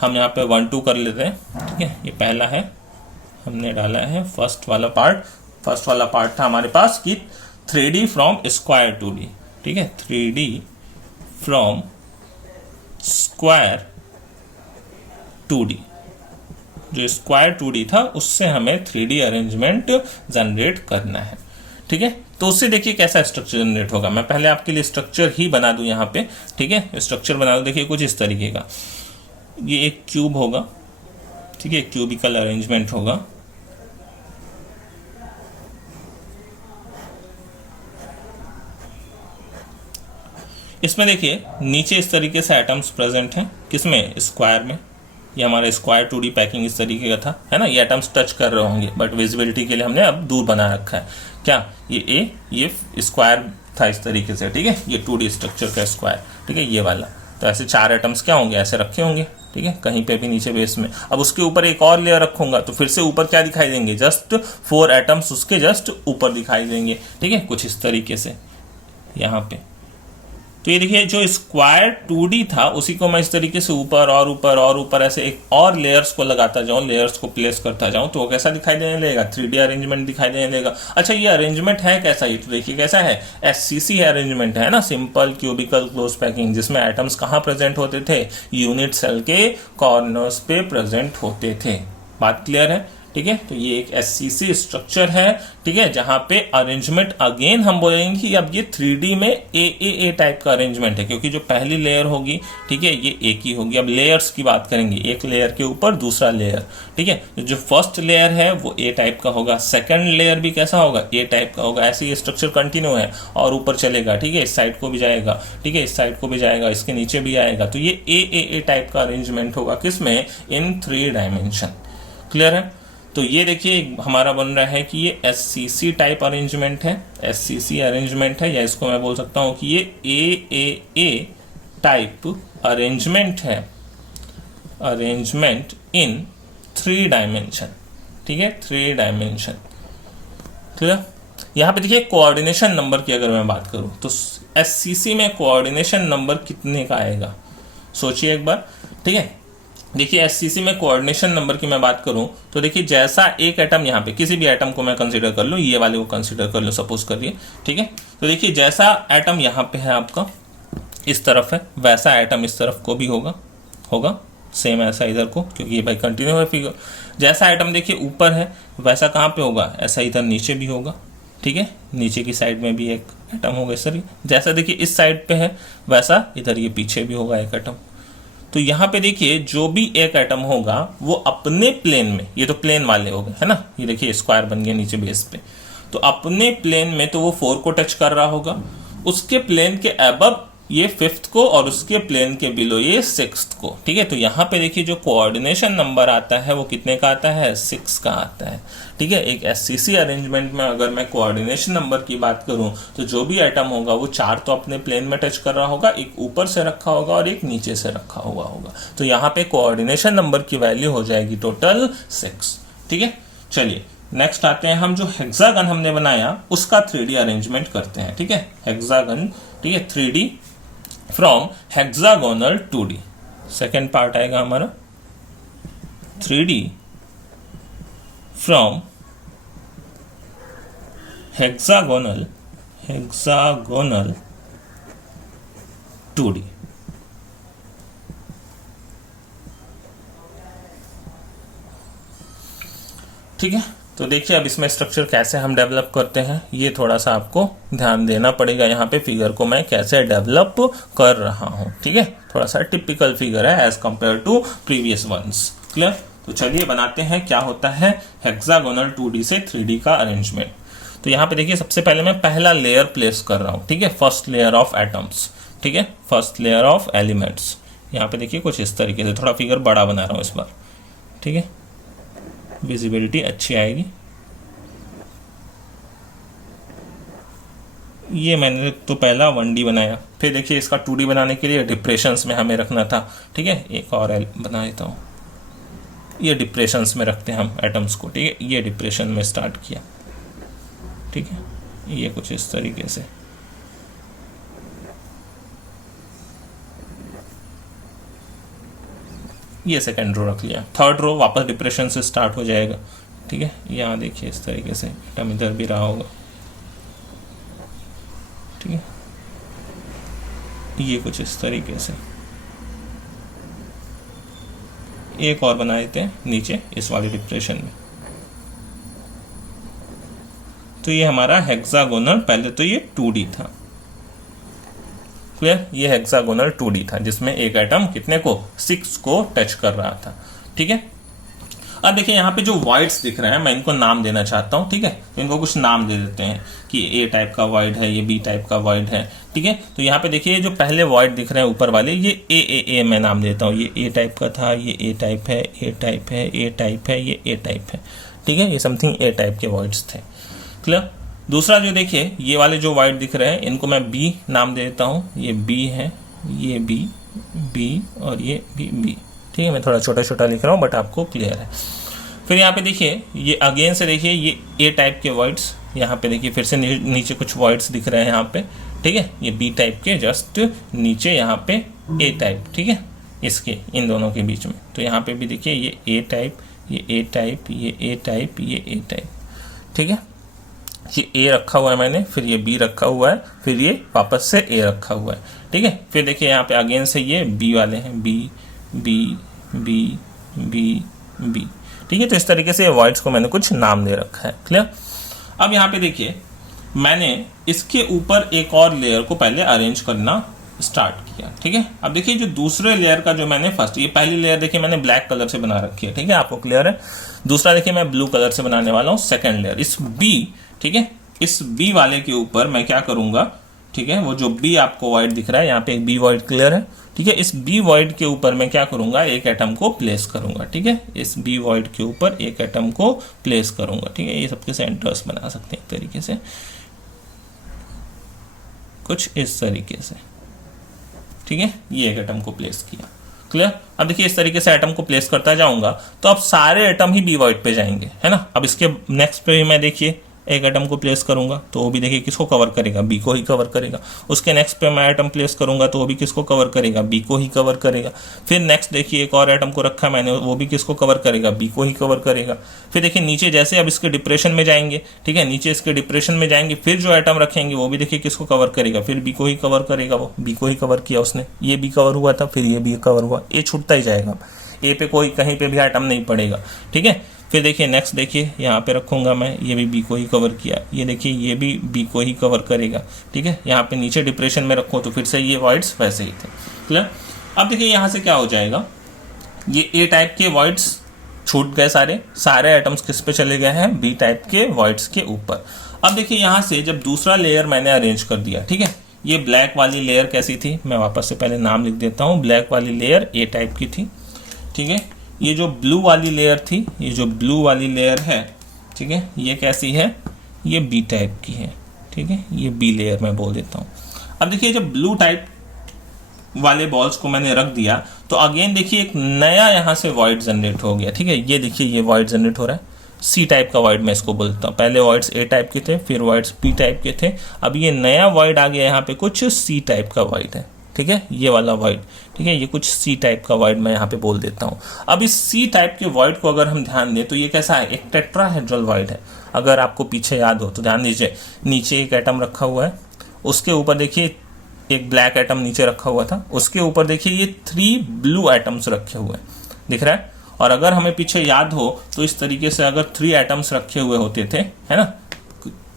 हम यहाँ पे 1 2 कर लेते हैं। ठीक है, ये पहला है, हमने डाला है फर्स्ट वाला पार्ट था हमारे पास कि 3D फ्रॉम स्क्वायर 2D। ठीक है, 3D फ्रॉम स्क्वायर 2D, जो स्क्वायर 2D था उससे हमें 3D अरेंजमेंट जनरेट करना है। ठीक है, तो उससे देखिए कैसा स्ट्रक्चर जनरेट होगा। मैं पहले आपके लिए स्ट्रक्चर ही बना दूं यहाँ पे। ठीक है, स्ट्रक्चर बना दो, देखिए कुछ इस तरीके का, ये एक क्यूब होगा। ठीक है, क्यूबिकल अरेंजमेंट होगा। इसमें देखिए नीचे इस तरीके से एटम्स प्रेजेंट हैं, किसमें, स्क्वायर में। ये हमारा स्क्वायर 2D पैकिंग इस तरीके का था, है ना। ये एटम्स टच कर रहे होंगे बट विजिबिलिटी के लिए हमने अब दूर बना रखा है। क्या ये स्क्वायर था इस तरीके से। ठीक है, ये 2D स्ट्रक्चर का स्क्वायर। ठीक है, ये वाला, तो ऐसे 4 एटम्स क्या होंगे, ऐसे रखे होंगे। ठीक है, कहीं पे भी नीचे बेस में। अब उसके ऊपर एक और लेयर रखूंगा तो फिर से ऊपर क्या दिखाई देंगे, जस्ट 4 एटम्स उसके जस्ट ऊपर दिखाई देंगे, ठीक है, कुछ इस तरीके से यहाँ पे। तो ये देखिए जो स्क्वायर 2D था उसी को मैं इस तरीके से ऊपर और ऊपर और ऊपर ऐसे एक और लेयर्स को लगाता जाऊं, लेयर्स को प्लेस करता जाऊं, तो वो कैसा दिखाई देने लगेगा, 3D अरेंजमेंट दिखाई देने लगेगा। अच्छा ये अरेंजमेंट है कैसा, ये तो देखिए कैसा है, SCC अरेंजमेंट है ना, सिंपल क्यूबिकल क्लोज पैकिंग, जिसमें एटम्स कहाँ प्रेजेंट होते थे, यूनिट सेल के कॉर्नर्स पे प्रेजेंट होते थे। बात क्लियर है, ठीक है। तो ये एक SCC स्ट्रक्चर है, ठीक है, जहां पे अरेंजमेंट अगेन हम बोलेंगे कि अब ये 3D में ए टाइप का अरेंजमेंट है, क्योंकि जो पहली लेयर होगी, ठीक है, ये एक ही होगी। अब लेयर्स की बात करेंगे, एक लेयर के ऊपर दूसरा लेयर, ठीक है। जो फर्स्ट लेयर है वो ए टाइप का होगा, सेकंड लेयर भी कैसा होगा, ए टाइप का होगा। ऐसे ये स्ट्रक्चर कंटिन्यू है और ऊपर चलेगा, ठीक है, इस साइड को भी जाएगा, ठीक है, इस साइड को भी जाएगा, इसके नीचे भी आएगा। तो ये ए टाइप का अरेंजमेंट होगा, किसमें, इन 3 डायमेंशन। क्लियर है। तो ये देखिए हमारा बन रहा है कि ये SCC टाइप अरेंजमेंट है, SCC अरेंजमेंट है, या इसको मैं बोल सकता हूं कि ये ए टाइप अरेंजमेंट है, अरेंजमेंट इन 3 डायमेंशन, ठीक है, 3 डायमेंशन। क्लियर। यहां पे देखिए कोऑर्डिनेशन नंबर की अगर मैं बात करूं तो SCC में कोऑर्डिनेशन नंबर कितने का आएगा, सोचिए एक बार, ठीक है। देखिए SCC में कोऑर्डिनेशन नंबर की मैं बात करूं तो देखिए जैसा एक एटम यहाँ पे, किसी भी एटम को मैं कंसीडर कर लूं, ये वाले को कंसीडर कर लूं सपोज करिए, ठीक है। तो देखिए जैसा एटम यहाँ पे है आपका इस तरफ है, वैसा एटम इस तरफ को भी होगा सेम ऐसा इधर को, क्योंकि ये भाई कंटिन्यू है फिगर। जैसा एटम देखिए ऊपर है वैसा कहाँ पे होगा, ऐसा इधर नीचे भी होगा, ठीक है, नीचे की साइड में भी एक एटम होगा इस तरह। जैसा देखिए इस साइड पे है वैसा इधर ये पीछे भी होगा एक एटम। तो यहाँ पे देखिए जो भी एक एटम होगा वो अपने प्लेन में, ये तो प्लेन वाले हो गए है ना, ये देखिए स्क्वायर बन गया नीचे बेस पे, तो अपने प्लेन में तो वो 4 को टच कर रहा होगा, उसके प्लेन के अबव ये 5th को और उसके प्लेन के बिलो ये 6th को, ठीक है। तो यहाँ पे देखिए जो कोऑर्डिनेशन नंबर आता है वो कितने का आता है, 6 का आता है, ठीक है। एक SCC अरेंजमेंट में अगर मैं कोऑर्डिनेशन नंबर की बात करूं तो जो भी एटम होगा वो 4 तो अपने प्लेन में टच कर रहा होगा, एक ऊपर से रखा होगा और एक नीचे से रखा हुआ होगा। तो यहाँ पे कोऑर्डिनेशन नंबर की वैल्यू हो जाएगी टोटल 6, ठीक है। चलिए नेक्स्ट आते हैं, हम जो हेक्सागन हमने बनाया उसका 3D अरेंजमेंट करते हैं, ठीक है। हेक्सागन, ठीक है, 3D from hexagonal 2D। Second part आएगा हमारा 3D फ्रॉम हेक्सागोनल 2D। ठीक है। तो देखिए अब इसमें स्ट्रक्चर कैसे हम डेवलप करते हैं, ये थोड़ा सा आपको ध्यान देना पड़ेगा। यहाँ पे फिगर को मैं कैसे डेवलप कर रहा हूँ, ठीक है। थोड़ा सा टिपिकल फिगर है as compare to previous ones. Clear. तो चलिए बनाते हैं क्या होता है हेक्सागोनल 2D से 3D का अरेंजमेंट। तो यहाँ पे देखिए सबसे पहले मैं पहला लेयर प्लेस कर रहा हूँ, ठीक है, फर्स्ट लेयर ऑफ एटम्स, ठीक है, फर्स्ट लेयर ऑफ एलिमेंट्स। यहाँ पे देखिए कुछ इस तरीके से, थोड़ा फिगर बड़ा बना रहा हूँ इस बार, ठीक है, विजिबिलिटी अच्छी आएगी। ये मैंने तो पहला 1D बनाया, फिर देखिए इसका 2D बनाने के लिए डिप्रेशंस में हमें रखना था, ठीक है। एक और बना देता हूँ, ये डिप्रेशंस में रखते हैं हम एटम्स को, ठीक है। ये डिप्रेशन में स्टार्ट किया, ठीक है, ये कुछ इस तरीके से। ये सेकेंड रो रख लिया, थर्ड रो वापस डिप्रेशन से स्टार्ट हो जाएगा, ठीक है। यहाँ देखिए इस तरीके से एटम इधर भी रहा होगा, ठीक है, ये कुछ इस तरीके से। एक और बना देते हैं नीचे इस वाले डिप्रेशन में। तो ये हमारा हेक्सागोनल, पहले तो ये 2D था, क्लियर। ये हेक्सागोनल 2D था जिसमें एक एटम कितने को, 6 को टच कर रहा था, ठीक है। अब देखिए यहाँ पे जो वॉइड्स दिख रहे हैं मैं इनको नाम देना चाहता हूँ, ठीक है। तो इनको कुछ नाम दे देते हैं कि ए टाइप का वॉइड है, ये बी टाइप का वॉइड है, ठीक है। तो यहाँ पे देखिए जो पहले वॉइड दिख रहे हैं ऊपर वाले, ये ए मैं नाम देता हूँ। ये ए टाइप का था, ये ए टाइप है, ए टाइप है, ए टाइप है, ये ए टाइप है, ठीक है। ये समथिंग ए टाइप के वॉइड्स थे, क्लियर। दूसरा जो देखिए ये वाले जो वाइड दिख रहे हैं इनको मैं बी नाम दे देता हूँ। ये बी है, ये बी और ये भी बी, ठीक है, मैं थोड़ा छोटा छोटा लिख रहा हूँ बट आपको क्लियर है। फिर यहाँ पे देखिए, ये अगेन से देखिए ये ए टाइप के वर्ड्स, यहाँ पे देखिए फिर से नीचे कुछ वर्ड्स दिख रहे हैं यहाँ पे, ठीक है, ये बी टाइप के जस्ट नीचे यहाँ पे ए टाइप, ठीक है, इसके इन दोनों के बीच में। तो यहाँ पे भी देखिए ये ए टाइप, ये ए टाइप, ये ए टाइप, ये ए टाइप, ठीक है, ये ए रखा हुआ है मैंने, फिर ये बी रखा हुआ है, फिर ये वापस से ए रखा हुआ है, ठीक है। फिर देखिए यहाँ पे अगेन से ये बी वाले हैं, B B B B B, ठीक है। तो इस तरीके से वर्ड्स को मैंने कुछ नाम दे रखा है, क्लियर। अब यहाँ पे देखिए मैंने इसके ऊपर एक और लेयर को पहले अरेंज करना स्टार्ट किया, ठीक है। अब देखिए जो दूसरे लेयर का जो मैंने फर्स्ट, ये पहली लेयर देखिए मैंने ब्लैक कलर से बना रखी है, ठीक है, आपको क्लियर है। दूसरा देखिए मैं ब्लू कलर से बनाने वाला हूँ सेकंड लेयर, इस बी, ठीक है, इस बी वाले के ऊपर मैं क्या करूंगा, ठीक है, वो जो बी आपको वाइड दिख रहा है यहाँ पे, एक बी वाइड क्लियर है, ठीक है। इस बी वाइड के ऊपर मैं क्या करूंगा, एक एटम को प्लेस करूंगा, ठीक है, इस बी वाइड के ऊपर एक एटम को प्लेस करूंगा, ठीक है। ये सबके सेंटर्स बना सकते हैं एक तरीके से, कुछ इस तरीके से, ठीक है, ये एक एटम को प्लेस किया, क्लियर। अब देखिए इस तरीके से एटम को प्लेस करता जाऊंगा तो अब सारे एटम ही बी वाइड पे जाएंगे, है ना। अब इसके नेक्स्ट पे भी मैं देखिए एक एटम को प्लेस करूंगा तो वो भी देखिए किसको कवर करेगा, बी को ही कवर करेगा। उसके नेक्स्ट पे मैं एटम प्लेस करूंगा तो वो भी किसको कवर करेगा, बी को ही कवर करेगा। फिर नेक्स्ट देखिए एक और एटम को रखा मैंने, वो भी किसको कवर करेगा, बी को ही कवर करेगा। फिर देखिए नीचे जैसे अब इसके डिप्रेशन में जाएंगे, ठीक है, नीचे इसके डिप्रेशन में जाएंगे, फिर जो एटम रखेंगे वो भी देखिए किसको कवर करेगा, फिर बी को ही कवर करेगा, वो बी को ही कवर किया उसने, ये बी कवर हुआ था, फिर ये बी कवर हुआ, ये छूटता ही जाएगा, ए पे कोई कहीं पे भी एटम नहीं पड़ेगा, ठीक है। फिर देखिए नेक्स्ट देखिए यहाँ पे रखूंगा मैं, ये भी बी को ही कवर किया, ये देखिए ये भी बी को ही कवर करेगा, ठीक है। यहाँ पे नीचे डिप्रेशन में रखो तो फिर से ये वॉइड्स वैसे ही थे, क्लियर। अब देखिए यहाँ से क्या हो जाएगा, ये ए टाइप के वॉइड्स छूट गए, सारे एटम्स किस पे चले गए हैं, बी टाइप के वॉइड्स के ऊपर। अब देखिए यहाँ से जब दूसरा लेयर मैंने अरेंज कर दिया, ठीक है, ये ब्लैक वाली लेयर कैसी थी, मैं वापस से पहले नाम लिख देता हूँ। ब्लैक वाली लेयर ए टाइप की थी, ठीक है। ये जो ब्लू वाली लेयर थी, ये जो ब्लू वाली लेयर है, ठीक है, ये कैसी है, ये बी टाइप की है, ठीक है, ये बी लेयर मैं बोल देता हूँ। अब देखिए जब ब्लू टाइप वाले बॉल्स को मैंने रख दिया तो अगेन देखिए एक नया यहाँ से वॉइड जनरेट हो गया, ठीक है। ये देखिए ये वॉइड जनरेट हो रहा है, सी टाइप का वॉइड मैं इसको बोलता हूँ। पहले वॉइड्स ए टाइप के थे, फिर वॉइड्स बी टाइप के थे, अब ये नया वॉइड आ गया यहाँ पे, कुछ सी टाइप का वॉइड है, ठीक है, ये वाला वॉइड, ठीक है, ये कुछ सी टाइप का वॉइड मैं यहाँ पे बोल देता हूँ। अब इस सी टाइप के वॉइड को अगर हम ध्यान दें तो ये कैसा है, एक टेट्राहेड्रल वॉइड है। अगर आपको पीछे याद हो तो ध्यान दीजिए, नीचे एक एटम रखा हुआ है, उसके ऊपर देखिए एक ब्लैक एटम नीचे रखा हुआ था, उसके ऊपर देखिए ये 3 ब्लू एटम्स रखे हुए हैं, दिख रहा है। और अगर हमें पीछे याद हो तो इस तरीके से अगर 3 एटम्स रखे हुए होते थे, है ना,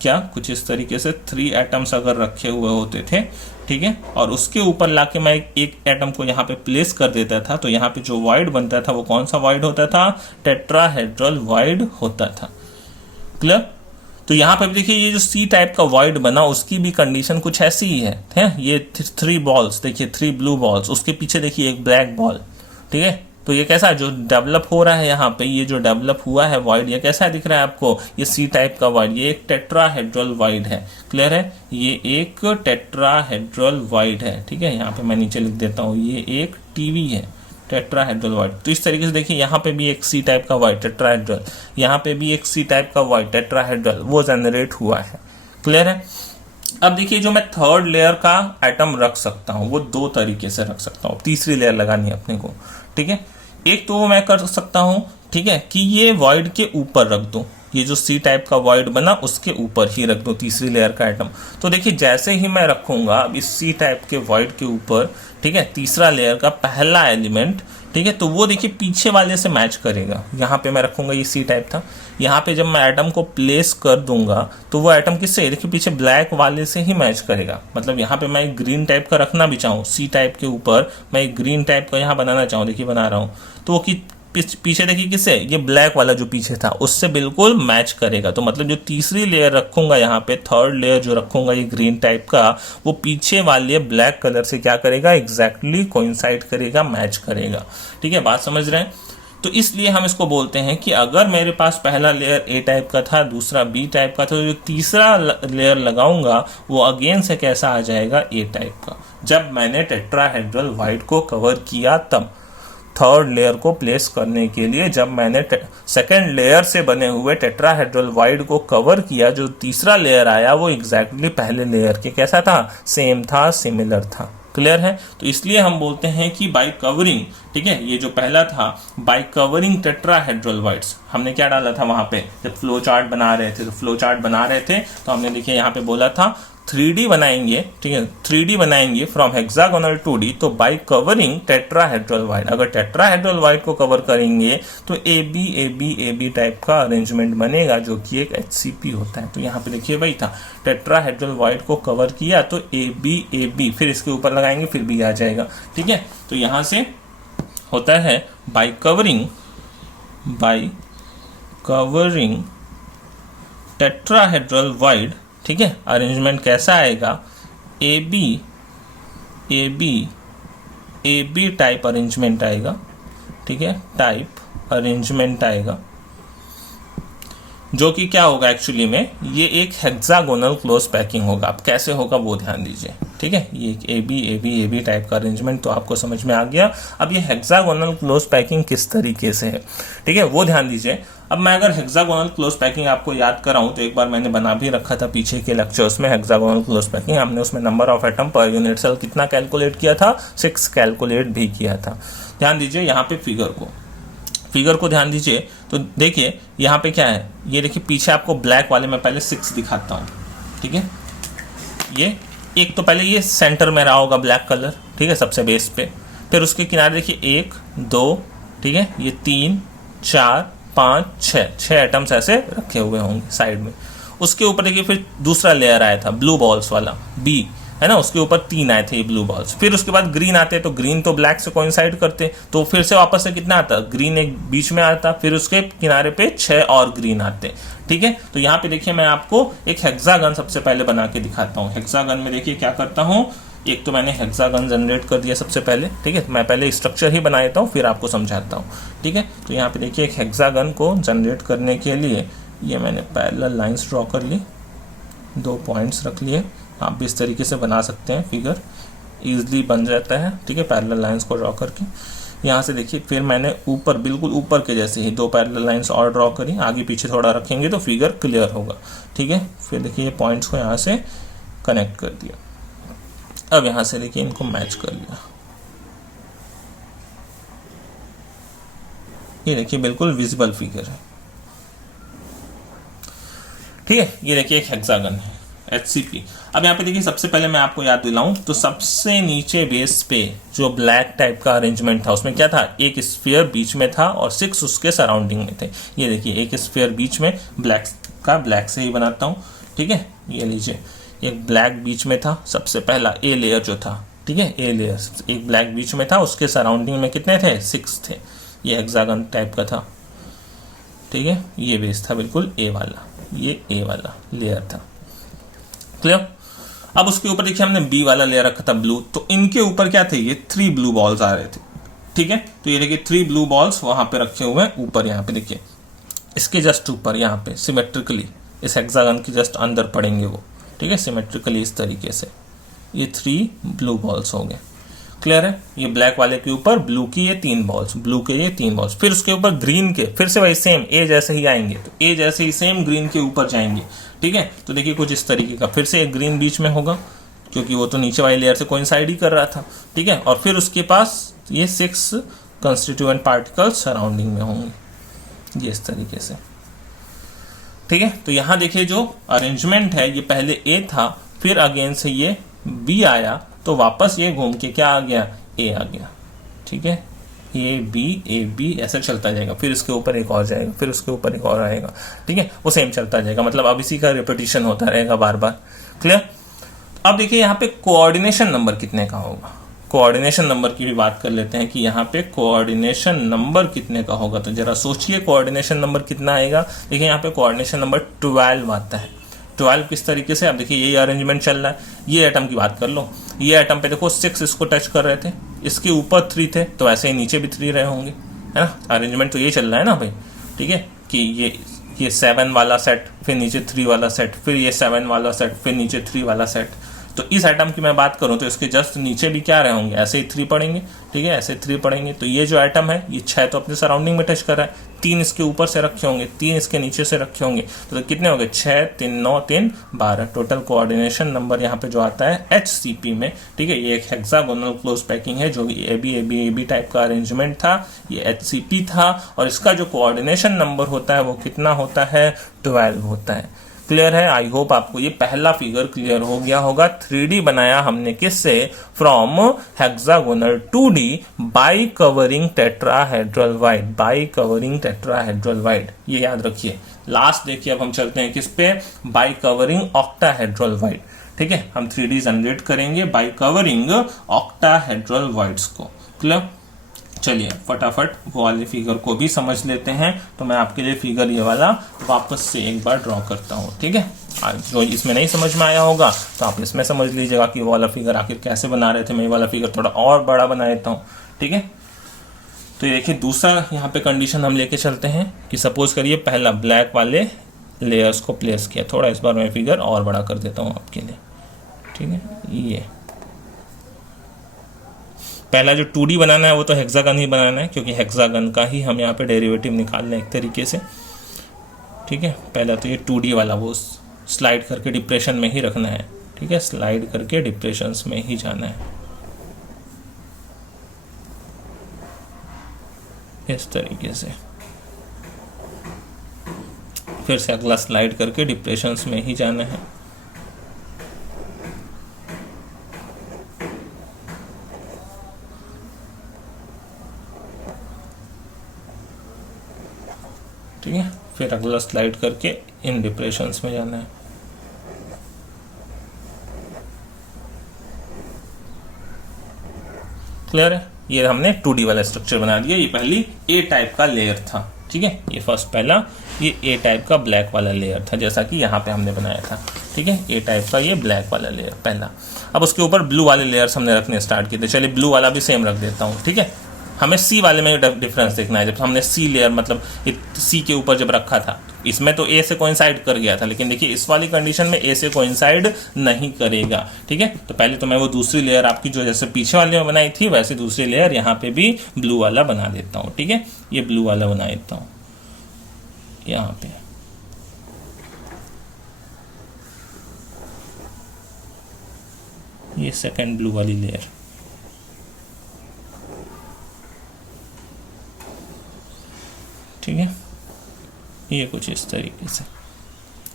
क्या कुछ इस तरीके से 3 एटम्स अगर रखे हुए होते थे, ठीक है, और उसके ऊपर लाके मैं एक एटम को यहाँ पे प्लेस कर देता था तो यहाँ पे जो वॉइड बनता था वो कौन सा वॉइड होता था, टेट्राहेड्रल वॉइड होता था, क्लियर। तो यहाँ पे देखिए ये जो सी टाइप का वॉइड बना उसकी भी कंडीशन कुछ ऐसी ही है। ये 3 बॉल्स देखिए, 3 ब्लू बॉल्स, उसके पीछे देखिए एक ब्लैक बॉल, ठीक है। तो ये कैसा जो डेवलप हो रहा है यहाँ पे, ये जो डेवलप हुआ है वॉइड, ये कैसा दिख रहा है आपको, ये सी टाइप का वॉइड, ये एक टेट्राहेड्रल वॉइड है, क्लियर है, ये एक टेट्राहेड्रल वॉइड है, ठीक है। यहाँ पे मैं नीचे लिख देता हूँ, ये एक टीवी है, टेट्राहेड्रल वॉइड। तो इस तरीके से देखिए यहाँ पे भी एक सी टाइप का वॉइड टेट्राहेड्रल, यहाँ पे भी एक सी टाइप का वॉइड टेट्राहेड्रल वो जनरेट हुआ है, क्लियर है। अब देखिए जो मैं थर्ड लेयर का एटम रख सकता हूँ वो 2 तरीके से रख सकता हूँ, तीसरी लेयर लगानी है अपने को, ठीक है। एक तो मैं कर सकता हूं, ठीक है, कि ये वॉइड के ऊपर रख दूं, ये जो सी टाइप का वॉइड बना उसके ऊपर ही रख दूं तीसरी लेयर का एटम। तो देखिए जैसे ही मैं रखूंगा अब इस सी टाइप के वॉइड के ऊपर, ठीक है, तीसरा लेयर का पहला एलिमेंट, ठीक है, तो वो देखिए पीछे वाले से मैच करेगा। यहाँ पे मैं रखूंगा, ये सी टाइप था, यहाँ पे जब मैं एटम को प्लेस कर दूंगा तो वो एटम किससे, देखिए पीछे ब्लैक वाले से ही मैच करेगा। मतलब यहाँ पे मैं एक ग्रीन टाइप का रखना भी चाहूँ, सी टाइप के ऊपर मैं एक ग्रीन टाइप का यहाँ बनाना चाहूँ, देखिए बना रहा हूँ, तो वो पीछे देखिए किससे, ये ब्लैक वाला जो पीछे था उससे बिल्कुल मैच करेगा। तो मतलब जो तीसरी लेयर रखूंगा यहाँ पे, थर्ड लेयर जो रखूंगा ये ग्रीन टाइप का, वो पीछे वाले ब्लैक कलर से क्या करेगा, एग्जैक्टली कोइंसाइड करेगा, मैच करेगा, ठीक है, बात समझ रहे हैं। तो इसलिए हम इसको बोलते हैं कि अगर मेरे पास पहला लेयर ए टाइप का था, दूसरा बी टाइप का था, तो जो तीसरा लेयर लगाऊंगा वो अगेन से कैसा आ जाएगा, ए टाइप का, जब मैंने टेट्राहेड्रल वॉइड को कवर किया तब। थर्ड लेयर को प्लेस करने के लिए जब मैंने सेकेंड लेयर से बने हुए टेट्राहेड्रल वाइड को कवर किया, जो तीसरा लेयर आया वो एग्जैक्टली पहले लेयर के कैसा था, सेम था, सिमिलर था। क्लियर है? तो इसलिए हम बोलते हैं कि बाय कवरिंग, ठीक है, ये जो पहला था बाय कवरिंग टेट्राहेड्रल वाइड्स, हमने क्या डाला था वहां पे जब फ्लो चार्ट बना रहे थे, तो फ्लो चार्ट बना रहे थे तो हमने देखिए यहाँ पे बोला था 3D बनाएंगे, ठीक है, 3D बनाएंगे फ्रॉम हेक्सागोनल 2D, तो बाय कवरिंग टेट्राहेड्रल वाइड, अगर टेट्राहेड्रल वाइड को कवर करेंगे तो AB टाइप का अरेंजमेंट बनेगा जो कि एक HCP होता है। तो यहाँ पे देखिए वही था, टेट्राहेड्रल वाइड को कवर किया तो AB फिर इसके ऊपर लगाएंगे फिर भी आ जाएगा, ठीक है। तो यहाँ से होता है बाय कवरिंग टेट्राहेड्रल वाइड, ठीक है, अरेंजमेंट कैसा आएगा, AB टाइप अरेंजमेंट आएगा, ठीक है, टाइप अरेंजमेंट आएगा, जो कि क्या होगा एक्चुअली में, ये एक हेक्सागोनल क्लोज पैकिंग होगा। अब कैसे होगा वो ध्यान दीजिए, ठीक है, ये एक AB टाइप का अरेंजमेंट तो आपको समझ में आ गया। अब ये हेक्सागोनल क्लोज पैकिंग किस तरीके से है, ठीक है, वो ध्यान दीजिए। अब मैं अगर हेक्सागोनल क्लोज पैकिंग आपको याद कराऊं तो एक बार मैंने बना भी रखा था पीछे के लेक्चर्स में हेक्सागोनल क्लोज पैकिंग, हमने उसमें number of atom per unit cell कितना कैलकुलेट किया था, 6 कैलकुलेट भी किया था। ध्यान दीजिए यहाँ पे फिगर को ध्यान दीजिए, तो देखिए यहाँ पे क्या है, ये देखिए पीछे आपको ब्लैक वाले में पहले 6 दिखाता हूँ, ठीक है, ये एक तो पहले ये सेंटर में रहा होगा ब्लैक कलर, ठीक है, सबसे बेस पे, फिर उसके किनारे देखिए 1 2, ठीक है, ये 3 4 5 6 एटम्स ऐसे रखे हुए होंगे साइड में। उसके ऊपर देखिए फिर दूसरा लेयर आया था ब्लू बॉल्स वाला, B है ना, उसके ऊपर 3 आए थे ये ब्लू बॉल्स। फिर उसके बाद ग्रीन आते, तो ग्रीन तो ब्लैक से कोइंसाइड करते, तो फिर से वापस से कितना आता, ग्रीन एक बीच में आता, फिर उसके किनारे पे 6 और ग्रीन आते, ठीक है। तो यहाँ पे देखिए मैं आपको एक हेक्सागन सबसे पहले बना के दिखाता हूँ। हेक्सागन में देखिए क्या करता हूँ, एक तो मैंने हेक्सागन जनरेट कर दिया सबसे पहले, ठीक है, मैं पहले स्ट्रक्चर ही बना देता हूँ फिर आपको समझाता हूँ, ठीक है। तो यहाँ पे देखिए एक हेक्सागन को जनरेट करने के लिए ये मैंने पैरेलल लाइंस ड्रॉ कर ली, 2 पॉइंट्स रख लिए, आप भी इस तरीके से बना सकते हैं, फिगर इजीली बन जाता है, ठीक है, पैरेलल लाइंस को ड्रॉ करके। यहाँ से देखिए फिर मैंने ऊपर बिल्कुल ऊपर के जैसे ही 2 पैरेलल लाइंस और ड्रॉ करी, आगे पीछे थोड़ा रखेंगे तो फिगर क्लियर होगा, ठीक है। फिर देखिए ये पॉइंट्स को यहाँ से कनेक्ट कर दिया, अब यहाँ से देखिए इनको मैच कर लिया, ये देखिए बिल्कुल विजिबल फिगर है, ठीक है। ये देखिए एक हेक्सागन है HCP। अब यहाँ पे देखिए सबसे पहले मैं आपको याद दिलाऊं तो सबसे नीचे बेस पे जो ब्लैक टाइप का अरेंजमेंट था उसमें क्या था, एक स्फीयर बीच में था और 6 उसके सराउंडिंग में थे। ये देखिए एक स्फीयर बीच में ब्लैक का, ब्लैक से ही बनाता हूँ, ठीक है, ये लीजिए एक ब्लैक बीच में था, सबसे पहला A लेयर जो था, ठीक है, A लेयर एक ब्लैक बीच में था, उसके सराउंडिंग में कितने थे, 6 थे, ये हेक्सागन टाइप का था, ठीक है। ये बेस था बिल्कुल A वाला, ये A वाला लेयर था, क्लियर। अब उसके ऊपर देखिए हमने B वाला लेयर रखा था ब्लू, तो इनके ऊपर क्या थे, ये 3 ब्लू बॉल्स आ रहे थे, ठीक है। तो ये देखिए 3 ब्लू बॉल्स वहां पे रखे हुए हैं ऊपर, यहाँ पे देखिए इसके जस्ट ऊपर यहाँ पे सिमेट्रिकली इस हेक्सागन के जस्ट अंदर पड़ेंगे वो, ठीक है, सिमेट्रिकली इस तरीके से ये 3 ब्लू बॉल्स हो गए, क्लियर है। ये ब्लैक वाले के ऊपर ब्लू की ये 3 बॉल्स, ब्लू के ये 3 बॉल्स, फिर उसके ऊपर ग्रीन के फिर से वही सेम A जैसे ही आएंगे, तो A जैसे ही सेम ग्रीन के ऊपर जाएंगे, ठीक है। तो देखिए कुछ इस तरीके का, फिर से एक ग्रीन बीच में होगा क्योंकि वो तो नीचे वाली लेयर से कोइंसाइड ही कर रहा था, ठीक है। और फिर उसके पास ये 6 कंस्टिट्यूएंट पार्टिकल्स सराउंडिंग में होंगे, ये इस तरीके से, ठीक है। तो यहाँ देखिए जो अरेंजमेंट है ये पहले A था, फिर अगेन से ये B आया, तो वापस ये घूम के क्या आ गया, A आ गया, ठीक है, A B ऐसा चलता जाएगा, फिर इसके ऊपर एक और जाएगा, फिर उसके ऊपर एक और आएगा, ठीक है, वो सेम चलता जाएगा, मतलब अब इसी का रिपीटिशन होता रहेगा बार बार, क्लियर। अब देखिए यहाँ पे कोऑर्डिनेशन नंबर कितने का होगा, कोऑर्डिनेशन नंबर की भी बात कर लेते हैं कि यहाँ पे कोऑर्डिनेशन नंबर कितने का होगा। तो जरा सोचिए कोऑर्डिनेशन नंबर कितना आएगा। देखिए यहाँ पे कोऑर्डिनेशन नंबर 12 आता है। 12 किस तरीके से, अब देखिए यही अरेंजमेंट चल रहा है। ये एटम की बात कर लो, ये एटम पे देखो 6 इसको टच कर रहे थे, इसके ऊपर 3 थे, तो ऐसे ही नीचे भी 3 रहे होंगे, है ना। अरेंजमेंट तो ये चल रहा है ना भाई, ठीक है, कि ये 7 वाला सेट, फिर नीचे 3 वाला सेट, फिर ये 7 वाला सेट, फिर नीचे 3 वाला सेट, तो इस आइटम की मैं बात करूं तो इसके जस्ट नीचे भी क्या रहे होंगे, ऐसे ही 3 पड़ेंगे, ठीक है, ऐसे 3 पड़ेंगे। तो ये जो आइटम है ये 6 तो अपने सराउंडिंग में टच कर रहा है, 3 इसके ऊपर से रखे होंगे, 3 इसके नीचे से रखे होंगे, तो कितने हो गए, 6 3 9 3 12। टोटल कोऑर्डिनेशन नंबर यहाँ पे जो आता है HCP में, ठीक है, ये एक हेक्सागोनल क्लोज पैकिंग है, जो AB टाइप का अरेंजमेंट था, ये HCP था, और इसका जो कोऑर्डिनेशन नंबर होता है वो कितना होता है, 12 होता है। क्लियर है? आई होप आपको ये पहला फिगर क्लियर हो गया होगा। 3D बनाया हमने किससे, from hexagonal 2D by covering tetrahedral void, by covering tetrahedral void, ये याद रखिए। लास्ट देखिए, अब हम चलते हैं किस पे, बाई कवरिंग ऑक्टाहेड्रल वाइड, ठीक है, हम 3D जनरेट करेंगे बाई कवरिंग ऑक्टाहेड्रल वाइड्स को। क्लियर? चलिए फटाफट वो वाले फिगर को भी समझ लेते हैं। तो मैं आपके लिए फिगर ये वाला वापस से एक बार ड्रॉ करता हूँ, ठीक है। जो इसमें नहीं समझ में आया होगा तो आप इसमें समझ लीजिएगा कि वो वाला फिगर आखिर कैसे बना रहे थे। मैं ये वाला फिगर थोड़ा और बड़ा बना देता हूँ, ठीक है। तो ये देखिए, दूसरा यहाँ पे कंडीशन हम लेके चलते हैं कि सपोज करिए पहला ब्लैक वाले लेयर्स को प्लेस किया, थोड़ा इस बार मैं फिगर और बड़ा कर देता हूँ आपके लिए, ठीक है। ये पहला जो 2D बनाना है वो तो हेक्सागन ही बनाना है, क्योंकि हेक्सागन का ही हम यहाँ पे डेरिवेटिव निकाल लें एक तरीके से, ठीक है। पहला तो ये 2D वाला वो स्लाइड करके डिप्रेशन में ही रखना है, ठीक है, स्लाइड करके डिप्रेशंस में ही जाना है इस तरीके से। फिर से अगला स्लाइड करके डिप्रेशंस में ही जाना है, ठीक है। फिर अगला स्लाइड करके इन डिप्रेशंस में जाना है। क्लियर है? ये हमने 2D वाला स्ट्रक्चर बना दिया। ये पहली ए टाइप का लेयर था, ठीक है। ये फर्स्ट पहला ये ए टाइप का ब्लैक वाला लेयर था, जैसा कि यहाँ पे हमने बनाया था, ठीक है। ए टाइप का ये ब्लैक वाला लेयर पहला। अब उसके ऊपर ब्लू वाले लेयर्स हमने रखने स्टार्ट किए थे। चलिए ब्लू वाला भी सेम रख देता हूँ, ठीक है। हमें सी वाले में डिफरेंस देखना है। जब हमने सी लेयर मतलब सी के ऊपर जब रखा था, इसमें तो ए से कोइंसाइड कर गया था, लेकिन देखिए इस वाली कंडीशन में ए से कोइंसाइड नहीं करेगा, ठीक है। तो पहले तो मैं वो दूसरी लेयर आपकी जो जैसे पीछे वाली में बनाई थी वैसे दूसरी लेयर यहाँ पे भी ब्लू वाला बना देता हूँ, ठीक है। ये ब्लू वाला बना देता हूँ यहाँ पे, ये सेकेंड ब्लू वाली लेयर, ठीक है। ये कुछ इस तरीके से।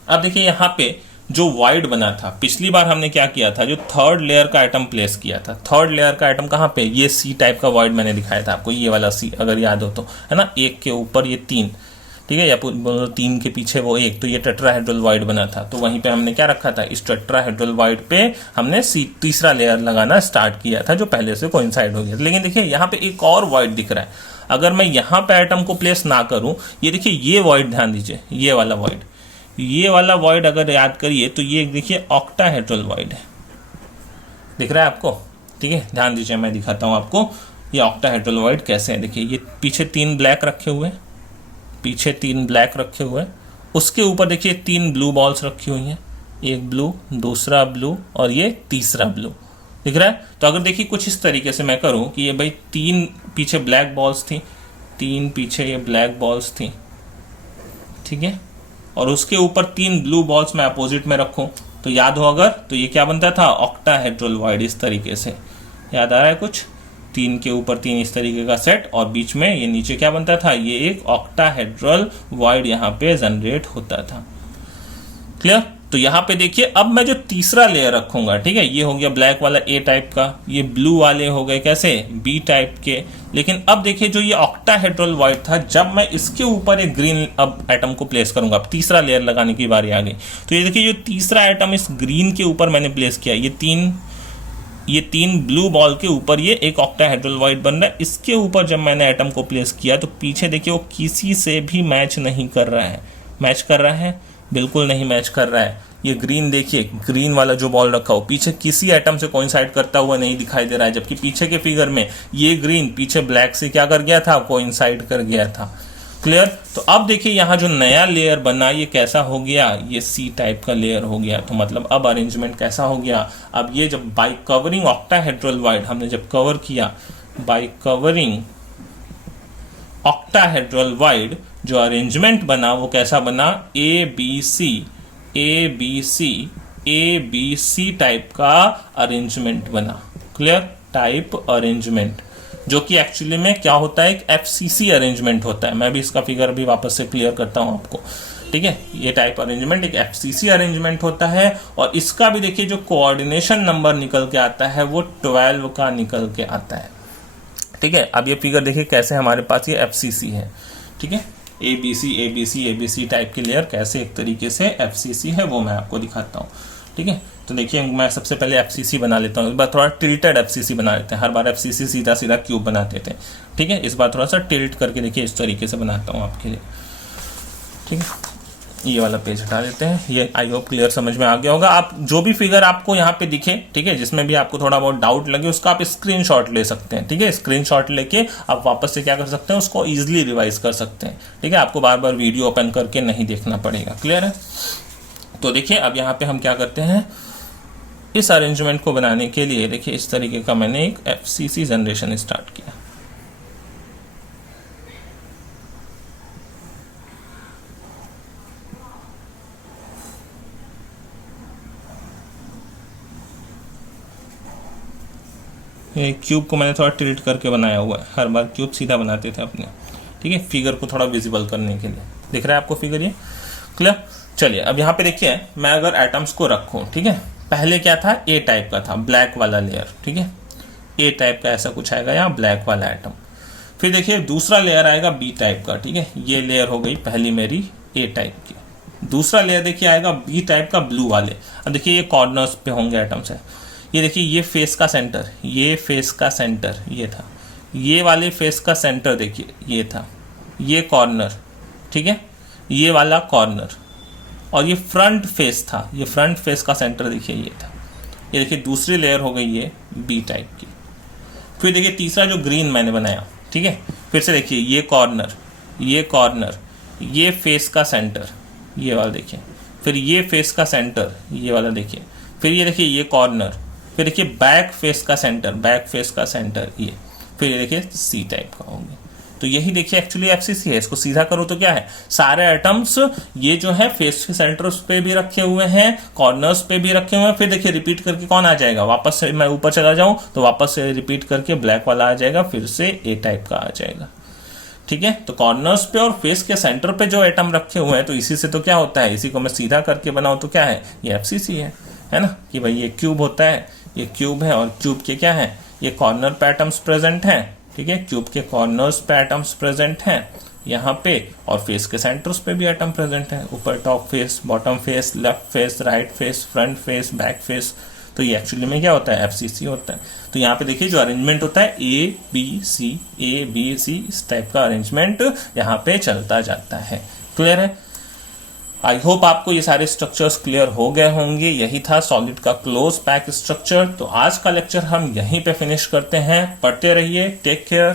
अब देखिए यहाँ पे जो वाइड बना था, पिछली बार हमने क्या किया था, जो थर्ड लेयर का आइटम प्लेस किया था। थर्ड लेयर का आइटम कहाँ पे, ये सी टाइप का वाइड मैंने दिखाया था आपको, ये वाला सी अगर याद हो तो, है ना। एक के ऊपर ये 3, ठीक है, या 3 के पीछे वो 1, तो ये टेट्राहेड्रल वाइड बना था। तो वहीं पे हमने क्या रखा था, इस टेट्राहेड्रल वाइड पे हमने तीसरा लेयर लगाना स्टार्ट किया था, जो पहले से कोइंसाइड हो गया। लेकिन देखिए यहाँ पे एक और वाइड दिख रहा है। अगर मैं यहाँ पे आइटम को प्लेस ना करूं, ये देखिए ये वॉइड ध्यान दीजिए, ये वाला वॉइड अगर याद करिए तो ये देखिए ऑक्टाहेड्रल वॉइड है, दिख रहा है आपको, ठीक है। ध्यान दीजिए, मैं दिखाता हूं आपको ये ऑक्टाहेड्रल वॉइड कैसे है। देखिए ये पीछे 3 ब्लैक रखे हुए, पीछे 3 ब्लैक रखे हुए, उसके ऊपर देखिए 3 ब्लू बॉल्स रखी हुई हैं, एक ब्लू, दूसरा ब्लू और ये तीसरा ब्लू, दिख रहा है। तो अगर देखिए कुछ इस तरीके से मैं करूं कि ये भाई 3 पीछे ब्लैक बॉल्स थी, 3 पीछे ये ब्लैक बॉल्स थी, ठीक है, और उसके ऊपर 3 ब्लू बॉल्स मैं अपोजिट में रखूं, तो याद हो अगर, तो ये क्या बनता था, ऑक्टाहेड्रल वॉइड। इस तरीके से याद आ रहा है कुछ, 3 के ऊपर 3 इस तरीके का सेट, और बीच में ये नीचे क्या बनता था, ये एक ऑक्टाहेड्रल वॉइड यहाँ पे जनरेट होता था। क्लियर? तो यहाँ पे देखिए अब मैं जो तीसरा लेयर रखूंगा, ठीक है, ये हो गया ब्लैक वाला ए टाइप का, ये ब्लू वाले हो गए कैसे, बी टाइप के। लेकिन अब देखिए जो ये ऑक्टाहेड्रल वॉइड था, जब मैं इसके ऊपर एक ग्रीन अब आइटम को प्लेस करूंगा, अब तीसरा लेयर लगाने की बारी आ गई, तो ये देखिए जो तीसरा आइटम इस ग्रीन के ऊपर मैंने प्लेस किया, ये तीन ब्लू बॉल के ऊपर ये एक ऑक्टाहेड्रल वॉइड बन रहा है। इसके ऊपर जब मैंने आइटम को प्लेस किया तो पीछे देखिए वो किसी से भी मैच नहीं कर रहा है। मैच कर रहा है? बिल्कुल नहीं मैच कर रहा है। ये ग्रीन देखिए, ग्रीन वाला जो बॉल रखा हो पीछे किसी आइटम से कोइंसाइड करता हुआ नहीं दिखाई दे रहा है, जबकि पीछे के फिगर में ये ग्रीन पीछे ब्लैक से क्या कर गया था, कोइंसाइड कर गया था। क्लियर। तो अब देखिए यहाँ जो नया लेयर बना ये कैसा हो गया, ये सी टाइप का लेयर हो गया। तो मतलब अब अरेंजमेंट कैसा हो गया, अब ये जब बाय कवरिंग ऑक्टाहेड्रल वॉइड हमने जब कवर किया, बाय कवरिंग ऑक्टाहेड्रल वॉइड जो अरेंजमेंट बना वो कैसा बना, ए बी सी टाइप का अरेंजमेंट बना। क्लियर, टाइप अरेंजमेंट, जो कि एक्चुअली में क्या होता है, एक एफसीसी अरेंजमेंट होता है। मैं भी इसका फिगर भी वापस से क्लियर करता हूं आपको, ठीक है। ये टाइप अरेंजमेंट एक एफसीसी अरेंजमेंट होता है और इसका भी देखिए जो कोऑर्डिनेशन नंबर निकल के आता है वो 12 का निकल के आता है, ठीक है। अब ये फिगर देखिए कैसे हमारे पास ये एफसीसी है, ठीक है। एबीसी टाइप के लेयर कैसे एक तरीके से एफसीसी है वो मैं आपको दिखाता हूँ, ठीक है। तो देखिए मैं सबसे पहले एफसीसी बना लेता हूँ। इस बार थोड़ा टिल्टेड एफसीसी बना लेते हैं, हर बार एफसीसी सीधा सीधा क्यूब बनाते थे, ठीक है। इस बार थोड़ा सा टिल्ट करके देखिए इस तरीके से बनाता हूँ आपके लिए, ठीक है। ये वाला पेज हटा देते हैं। ये आई होप क्लियर समझ में आ गया होगा। आप जो भी फिगर आपको यहाँ पे दिखे, ठीक है, जिसमें भी आपको थोड़ा बहुत डाउट लगे उसका आप स्क्रीनशॉट ले सकते हैं, ठीक है। स्क्रीनशॉट लेके आप वापस से क्या कर सकते हैं, उसको इजीली रिवाइज कर सकते हैं, ठीक है। आपको बार बार वीडियो ओपन करके नहीं देखना पड़ेगा। क्लियर है। तो देखिए अब यहाँ पे हम क्या करते हैं, इस अरेंजमेंट को बनाने के लिए देखिए इस तरीके का मैंने एक एफसीसी जनरेशन स्टार्ट किया। ये क्यूब को मैंने थोड़ा टिल्ट करके बनाया हुआ है, हर बार क्यूब सीधा बनाते थे अपने, ठीक है, फिगर को थोड़ा विजिबल करने के लिए। दिख रहा है आपको फिगर ये, क्लियर। चलिए अब यहाँ पे देखिए मैं अगर एटम्स को रखूं, ठीक है, पहले क्या था, ए टाइप का था, ब्लैक वाला लेयर, ठीक है, ए टाइप का ऐसा कुछ आएगा यहाँ ब्लैक वाला एटम। फिर देखिए दूसरा लेयर आएगा बी टाइप का, ठीक है, ये लेयर हो गई पहली मेरी ए टाइप की। दूसरा लेयर देखिए आएगा बी टाइप का ब्लू वाले। अब देखिए ये कॉर्नर्स पे होंगे एटम्स है। ये देखिए ये फेस का सेंटर, ये फेस का सेंटर ये था, ये वाले फेस का सेंटर देखिए ये था, ये कॉर्नर, ठीक है, ये वाला कॉर्नर, और ये फ्रंट फेस था, ये फ्रंट फेस का सेंटर देखिए ये था। ये देखिए दूसरी लेयर हो गई ये बी टाइप की। फिर देखिए तीसरा जो ग्रीन मैंने बनाया, ठीक है, फिर से देखिए ये कॉर्नर, ये कॉर्नर, ये फेस का सेंटर ये वाला देखिए, फिर ये फेस का सेंटर ये वाला देखिए, फिर ये देखिए ये कॉर्नर, फिर देखिए बैक फेस का सेंटर, बैक फेस का सेंटर ये, फिर ये देखिए सी टाइप का होंगे। तो यही देखिए एक्चुअली एफसीसी है। इसको सीधा करो तो क्या है, सारे एटम्स ये जो है फेस के सेंटर्स पे भी रखे हुए हैं, कॉर्नर्स पे भी रखे हुए हैं। फिर देखिए रिपीट करके कौन आ जाएगा, वापस से मैं ऊपर चला जाऊं तो वापस से रिपीट करके ब्लैक वाला आ जाएगा, फिर से ए टाइप का आ जाएगा, ठीक है। तो कॉर्नर्स पे और फेस के सेंटर पे जो एटम रखे हुए हैं, तो इसी से तो क्या होता है, इसी को मैं सीधा करके बनाऊं तो क्या है, ये एफसीसी है ना, कि भाई ये क्यूब होता है, ये क्यूब है और क्यूब के क्या है, ये कॉर्नर पे एटम्स प्रेजेंट हैं, ठीक है, क्यूब के कॉर्नर्स पे एटम्स प्रेजेंट हैं यहाँ पे, और फेस के सेंटर्स पे भी एटम प्रेजेंट है, ऊपर top face, bottom face, left face, right face, front face, back face. तो ये एक्चुअली में क्या होता है, एफसीसी होता है। तो यहाँ पे देखिए जो अरेंजमेंट होता है ए बी सी, इस टाइप का अरेंजमेंट यहाँ पे चलता जाता है। क्लियर है। आई होप आपको ये सारे स्ट्रक्चर्स क्लियर हो गए होंगे। यही था सॉलिड का क्लोज पैक स्ट्रक्चर। तो आज का लेक्चर हम यहीं पे फिनिश करते हैं। पढ़ते रहिए। Take care.